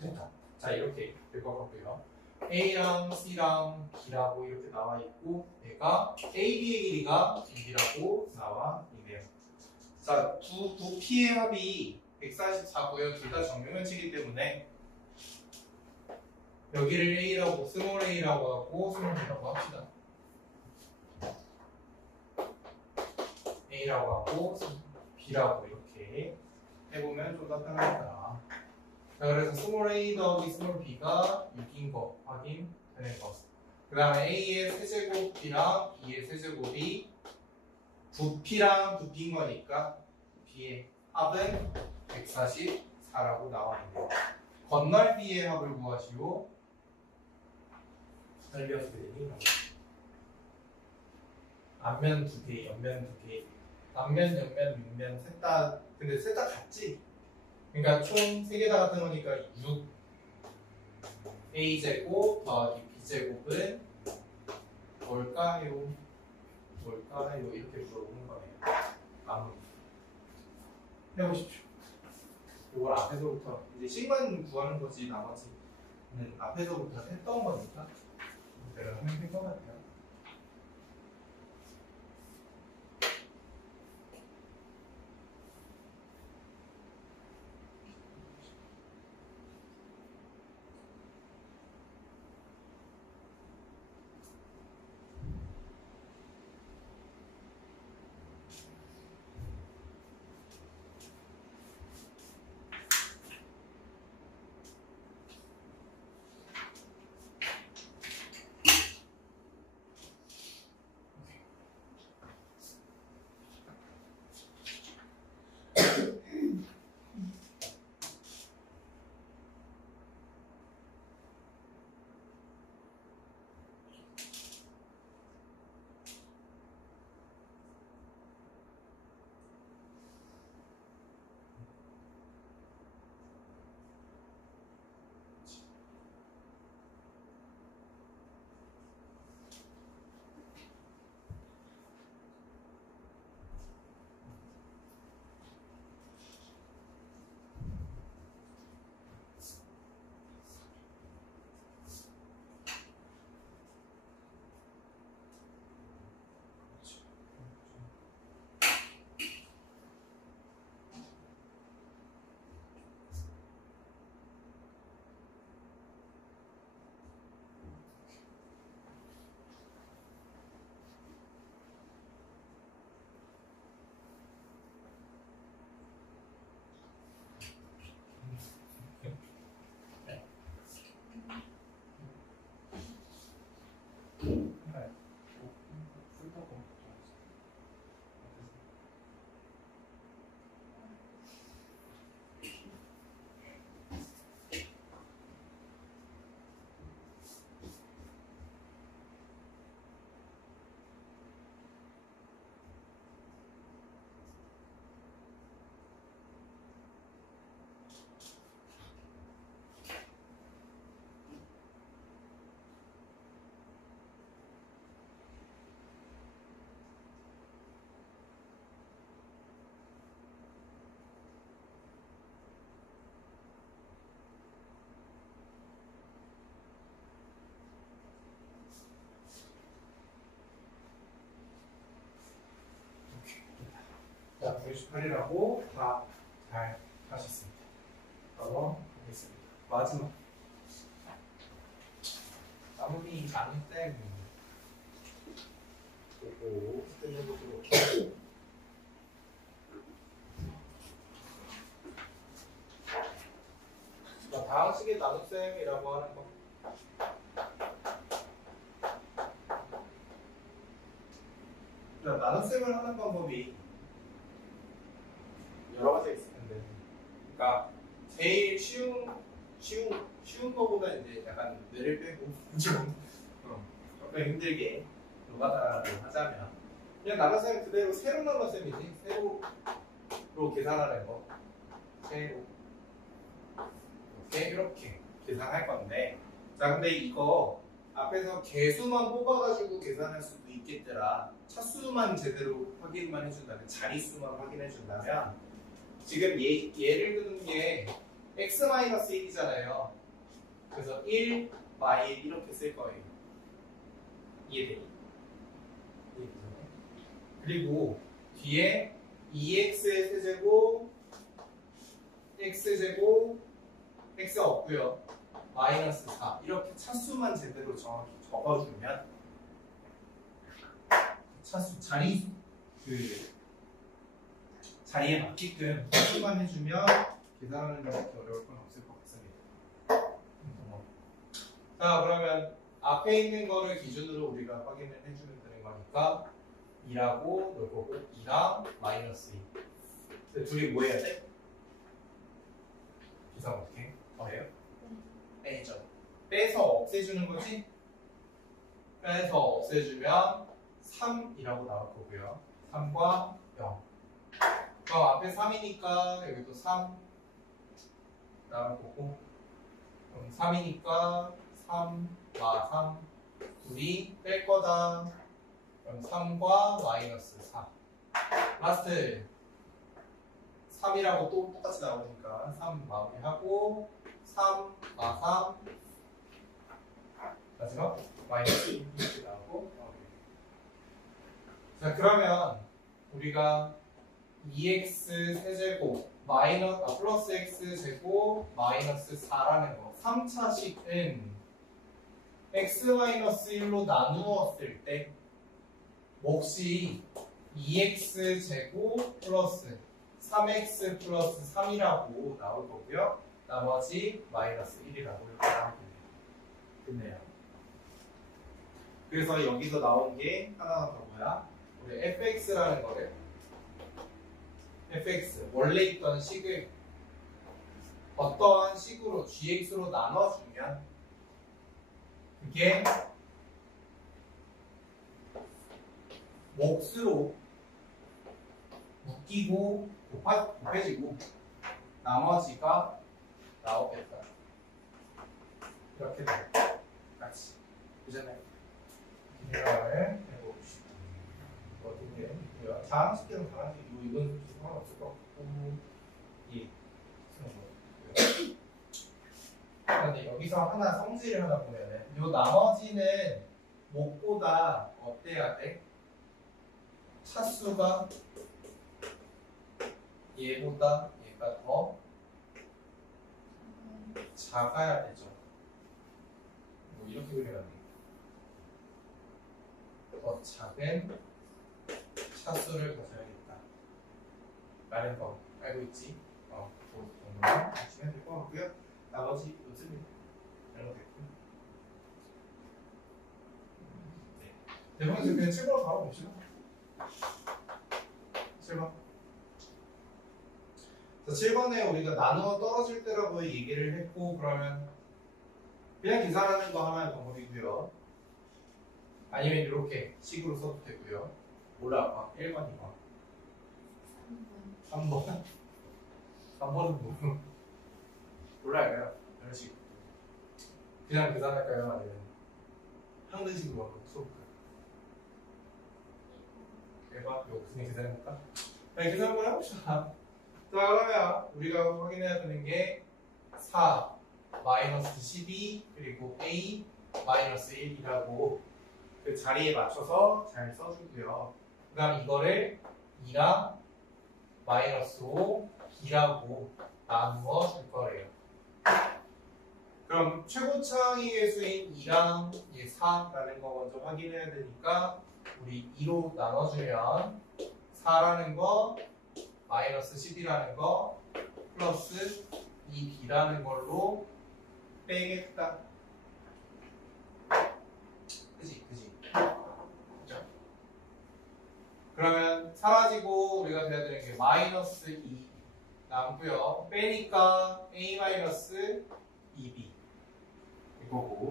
됐다. 자, 이렇게 될 것 같고요. A랑 C랑 B라고 이렇게 나와 있고, 얘가 A, B의 길이가 6이라고 나와 있네요. 자, 두 P의 합이 144고요. 둘 다 정육면치기 때문에 여기를 A라고, 스몰 A라고 하고, 스몰 B라고 합시다. A라고 하고, B라고 이렇게 해보면 좀 더 편합니다. 자, 그래서 스몰 A 더하기 스몰 B가 6인 거 확인되는 거. 그 다음에 A의 세제곱 B랑 B의 세제곱이 부피랑 부피인 거니까 B의 합은 144라고 나와 있네요. 건널비의 합을 구하시오. 넓이 어떻게 되니? 앞면 2개, 옆면 2개. 앞면, 옆면, 윗면 셋 다, 근데 셋 다 같지? 그러니까 총 3개 다 같은 거니까 6 A제곱 더하기 B제곱은 뭘까요? 뭘까요? 이렇게 물어보는 거네요. 아무 해보십시오. 이걸 앞에서부터 이제 C만 구하는 거지 나머지는 앞에서부터 했던 거니까 내가 하면 될 것 같아요. 168이라고 다 잘 하셨습니다. 넘어가겠습니다. 마지막 나무미 장땡 그리고 스탠드보드로 다항식의 나눗셈이라고 하는 거 나눗셈을 하는 방법이 여러 가지가 있을 텐데 그러니까 제일 쉬운 거보다 이제 약간 뇌를 빼고 좀 조금 힘들게 노가다를 하자면 그냥 나눗셈 그대로 세로 나눗셈이지 세로로 계산하는 거 세로 이렇게 계산할 건데 자 근데 이거 앞에서 개수만 뽑아가지고 계산할 수도 있겠더라 차수만 제대로 확인만 해준다면 자릿수만 확인해준다면 지금 예를 드는 게 x-1이잖아요 그래서 1, y 이렇게 쓸 거예요 이해되니? 그리고 뒤에 2x의 세제곱 x제곱 x가 없고요 마이너스 4 이렇게 차수만 제대로 정확히 적어주면 차수 자리에 맞게끔 차수만 해주면 계산하는 게 그렇게 어려울 건 없을 것 같습니다. 자 그러면 앞에 있는 거를 기준으로 우리가 확인을 해주면 되는 거니까 2라고 넣을 거고 2랑 마이너스 2 근데 둘이 뭐 해야 돼? 계산 어떻게? 더해요? 빼죠. 빼서 없애주는 거지? 빼서 없애주면 3이라고 나올 거고요. 3과 0. 그럼 앞에 3이니까 여기도 3 나올 거고 그럼 3이니까 3, 3 둘이 뺄 거다. 그럼 3과 마이너스 4 라스트 3이라고 또 똑같이 나오니까 3 마무리하고 3, 3 마지막 마이너스 1 이렇게 나오고 자 그러면 우리가 2x 세제곱 플러스 x 제곱 마이너스 4라는 거 3차식은 x-1로 나누었을 때 몫이 2x 제곱 플러스 3x 플러스 3이라고 나올 거고요. 나머지 마이너스 1이라고 이렇게 나오면 됐네요. 그래서 여기서 나온 게 하나가 더 뭐야? 우리 fx라는 거를 fx 원래 있던 식을 어떠한 식으로 gx로 나눠주면 그게 몫으로 묶이고 곱해지고 나머지가 나오겠다. 이렇게 돼요. 같이. 그잖아요. 계산을 해봅시다. 어떻게 해요? 다항식들은 다항식이고 이건 상관없을 것 같고 이 그런데 여기서 하나 성질을 하나 보면은 이 나머지는 몫보다 어때야 돼? 차수가 얘보다 얘가 더 작아야 되죠. 뭐 이렇게 그려야 돼. 더 작은 차수를 가져야겠다. 라는 거 알고 있지? 그 정도만 아시면 될 것 같고요. 나머지 요즘입니다. 이런 거 됐고. 네. 대부분 그냥 7번으로 바로 봅시다. 7번. 자, 7번에 우리가 나누어 떨어질 때라고 얘기를 했고 그러면 그냥 계산하는 거 하나의 방법이고요. 아니면 이렇게 식으로 써도 되고요. 몰라. 1번, 2번. 3번. 3번은 뭐? 몰라요. 이런 식으로. 그냥 계산할까요? 아니면 항등식으로 한번 써볼까요? 1번. 이거 그냥 계산해볼까? 네, 계산 한번 해봅시다. 자, 그러면 우리가 확인해야 되는 게 4, 마이너스 12, 그리고 A, 마이너스 1이라고 그 자리에 맞춰서 잘 써주고요. 그 다음 이거를 2랑 마이너스 5 b라고 나누어 줄 거래요. 그럼 최고차항의 개수인 2랑 4라는 거 먼저 확인해야 되니까 우리 2로 나눠주면 4라는 거 마이너스 10이라는 거 플러스 2b라는 걸로 빼겠다. 그지? 그죠? 그러면 사라지고 우리가 돼야 되는 게 마이너스 2 남고요. 빼니까 a 마이너스 2b 이거고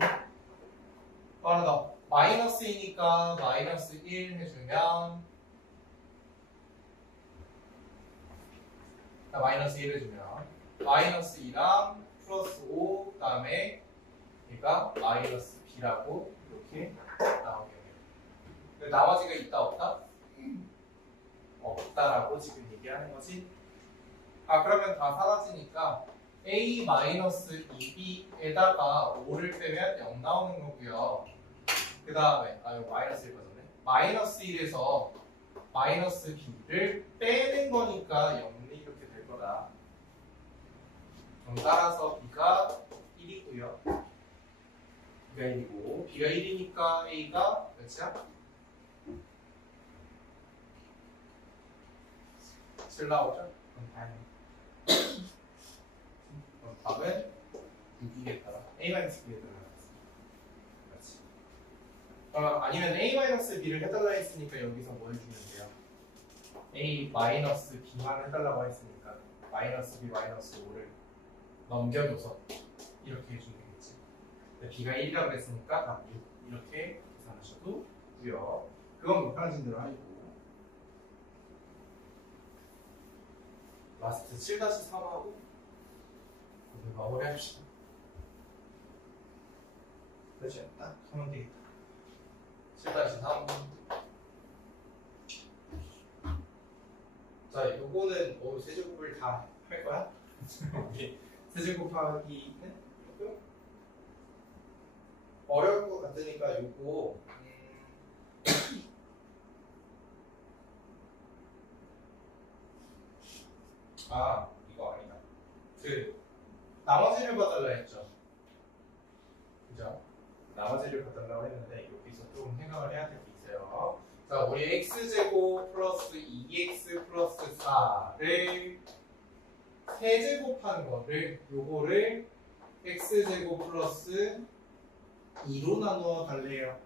또 하나 더 마이너스 2니까 마이너스 1 해주면 마이너스 1 해주면 마이너스 2랑 플러스 5 그 다음에 얘가 마이너스 b라고 이렇게 나오겠네요. 나머지가 있다 없다? 없다라고 지금 얘기하는 거지. 그러면 다 사라지니까 a-2b에다가 5를 빼면 0 나오는 거고요. 그 다음에 이거 마이너스 1 맞았네. 마이너스 1에서 마이너스 b를 빼는 거니까 0이 이렇게 될 거다. 그럼 따라서 b가 1이고요. b가 1이고 b가 1이니까 a가 몇이야? 7 나오죠? 그럼 다행이네. 그럼 답은 6이겠다. a-b에 들어가겠습니다. 그렇지. 아니면 a-b를 해달라 했으니까 여기서 뭘 주면 돼요? a-b만 해달라고 했으니까 마이너스 b 마이너스 5를 넘겨줘서 이렇게 해주면 되겠지. 근데 b가 1이라고 했으니까 6 이렇게 계산하셔도 되고요. 그건 뭐 편하신 대로 하시고 라스트 7-3하고 오늘 마무리 합시다. 그렇지? 딱 하면 되겠다. 7-3 자, 요거는 세제곱을 다 할 거야? 세제곱하기는 조금 어려울 것 같으니까 요거 이거 아니다. 나머지를 봐달라 했죠. 그죠? 나머지를 봐달라고 했는데 여기서 좀 생각을 해야 될 게 있어요. 자, 우리 x제곱 플러스 2x 플러스 4를 세제곱한 거를 요거를 x제곱 플러스 2로 나누어 달래요.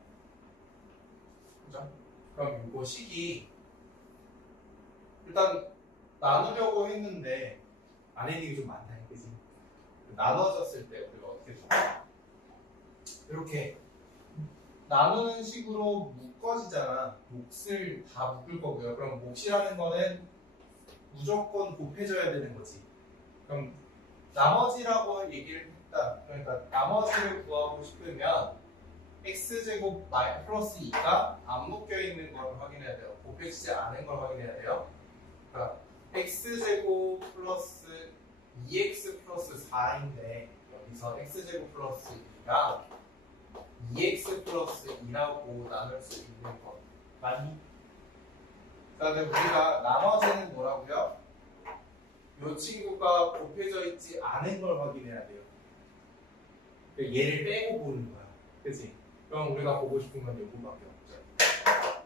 그죠? 그럼 요거 식이 일단 나누려고 했는데 안에 있는 게 좀 많다, 그지? 나눠졌을 때 우리가 어떻게 줘? 이렇게 나누는 식으로 묶어지잖아. 몫을 다 묶을 거고요. 그럼 몫이라는 거는 무조건 곱해져야 되는 거지. 그럼 나머지라고 얘기를 했다. 그러니까 나머지를 구하고 싶으면 x제곱 플러스 2가 안 묶여 있는 걸 확인해야 돼요. 곱해지지 않은 걸 확인해야 돼요. 그러니까 x제곱 플러스 2x 플러스 4인데 여기서 x제곱 플러스 2가 2x 플러스 2라고 나눌 수 있는 것 맞니? 자, 근데 우리가 나머지는 뭐라고요? 이 친구가 곱해져 있지 않은 걸 확인해야 돼요. 얘를 빼고 보는 거야. 그치? 그럼 우리가 보고 싶은 건 요거밖에 없죠.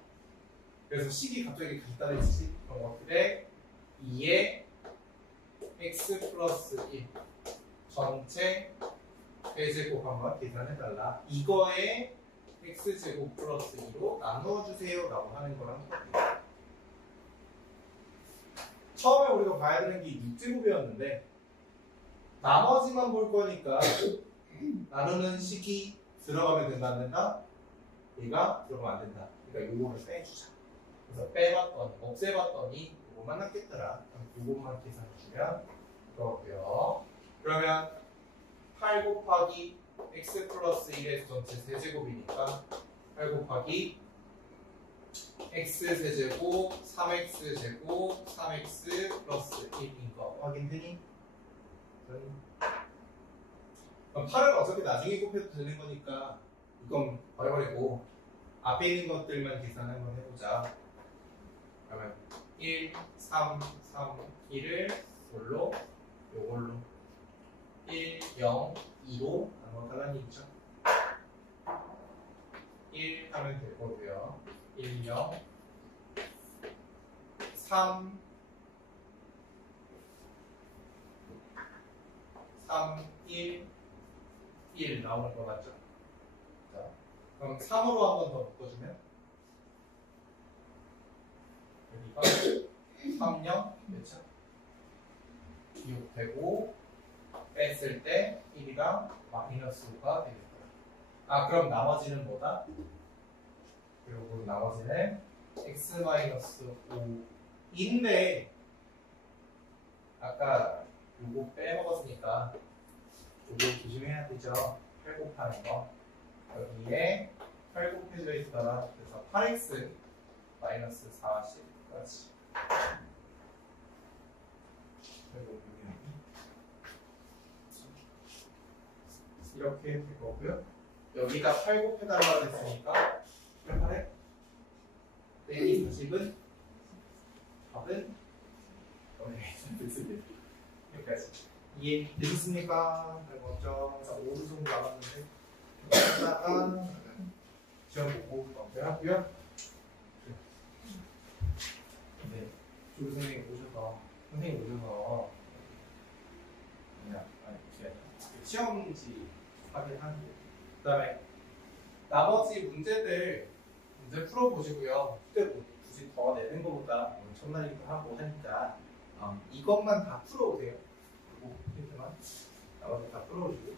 그래서 식이 갑자기 간단해지지? 그럼 어떻게 돼? 2에 x 플러스 1 전체 세제곱 한번 계산해달라. 이거에 x제곱 플러스 2로 나누어주세요 라고 하는 거랑 똑같아요. 처음에 우리가 봐야 되는 게 6제곱이었는데 나머지만 볼 거니까 나누는 식이 들어가면 된다 안 된다? 얘가 들어가면 안 된다. 그러니까 요거를 빼주자. 그래서 빼봤더니 없애봤더니 요거만 남겠더라. 요것만 계산해주면 그거고요. 그러면 8 곱하기 x 플러스 1의 전체 세제곱이니까 8 곱하기 x 세제곱 3x 제곱 3x 플러스 1인 거 확인되니? 그럼 8은 어차피 나중에 곱해도 되는 거니까 이건 버려버리고 앞에 있는 것들만 계산 한번 해보자. 그러면 1, 3, 3, 1을 뭘로? 요걸로 1, 0, 2로 나눠달라는 얘기죠. 1 하면 될 거고요. 1, 0, 3, 1 나오는 거 맞죠? 자, 그럼 3으로 한 번 더 묶어주면 여기가 3, 0 그렇죠? 6 되고 뺐을 때 1이랑 마이너스 5가 되겠다. 아 그럼 나머지는 뭐다? 그리고 나머지는 x-5인데 아까 요거 빼먹었으니까 요거 조심해야 되죠. 8 곱하는 거 여기에 8 곱해져 있더라. 그래서 8x 마이너스 40까지 이렇게 될 거고요. 여기다 8 곱해달라고 했으니까 8에 빼기 40은 답은 여기까지 이해되셨습니까? 먼저 5분 정도 남았는데 하다가 시험 보고 넘겨하고요. 네, 조 선생님 오셔서 그냥 시험지 확인하고 그다음에 나머지 문제 풀어보시고요. 숙제 뭐 굳이 더 내는 것보다 첫날이기도 하고 하니까 이것만 다 풀어오세요. 그리고 힌트만 나머지 다 풀어오시고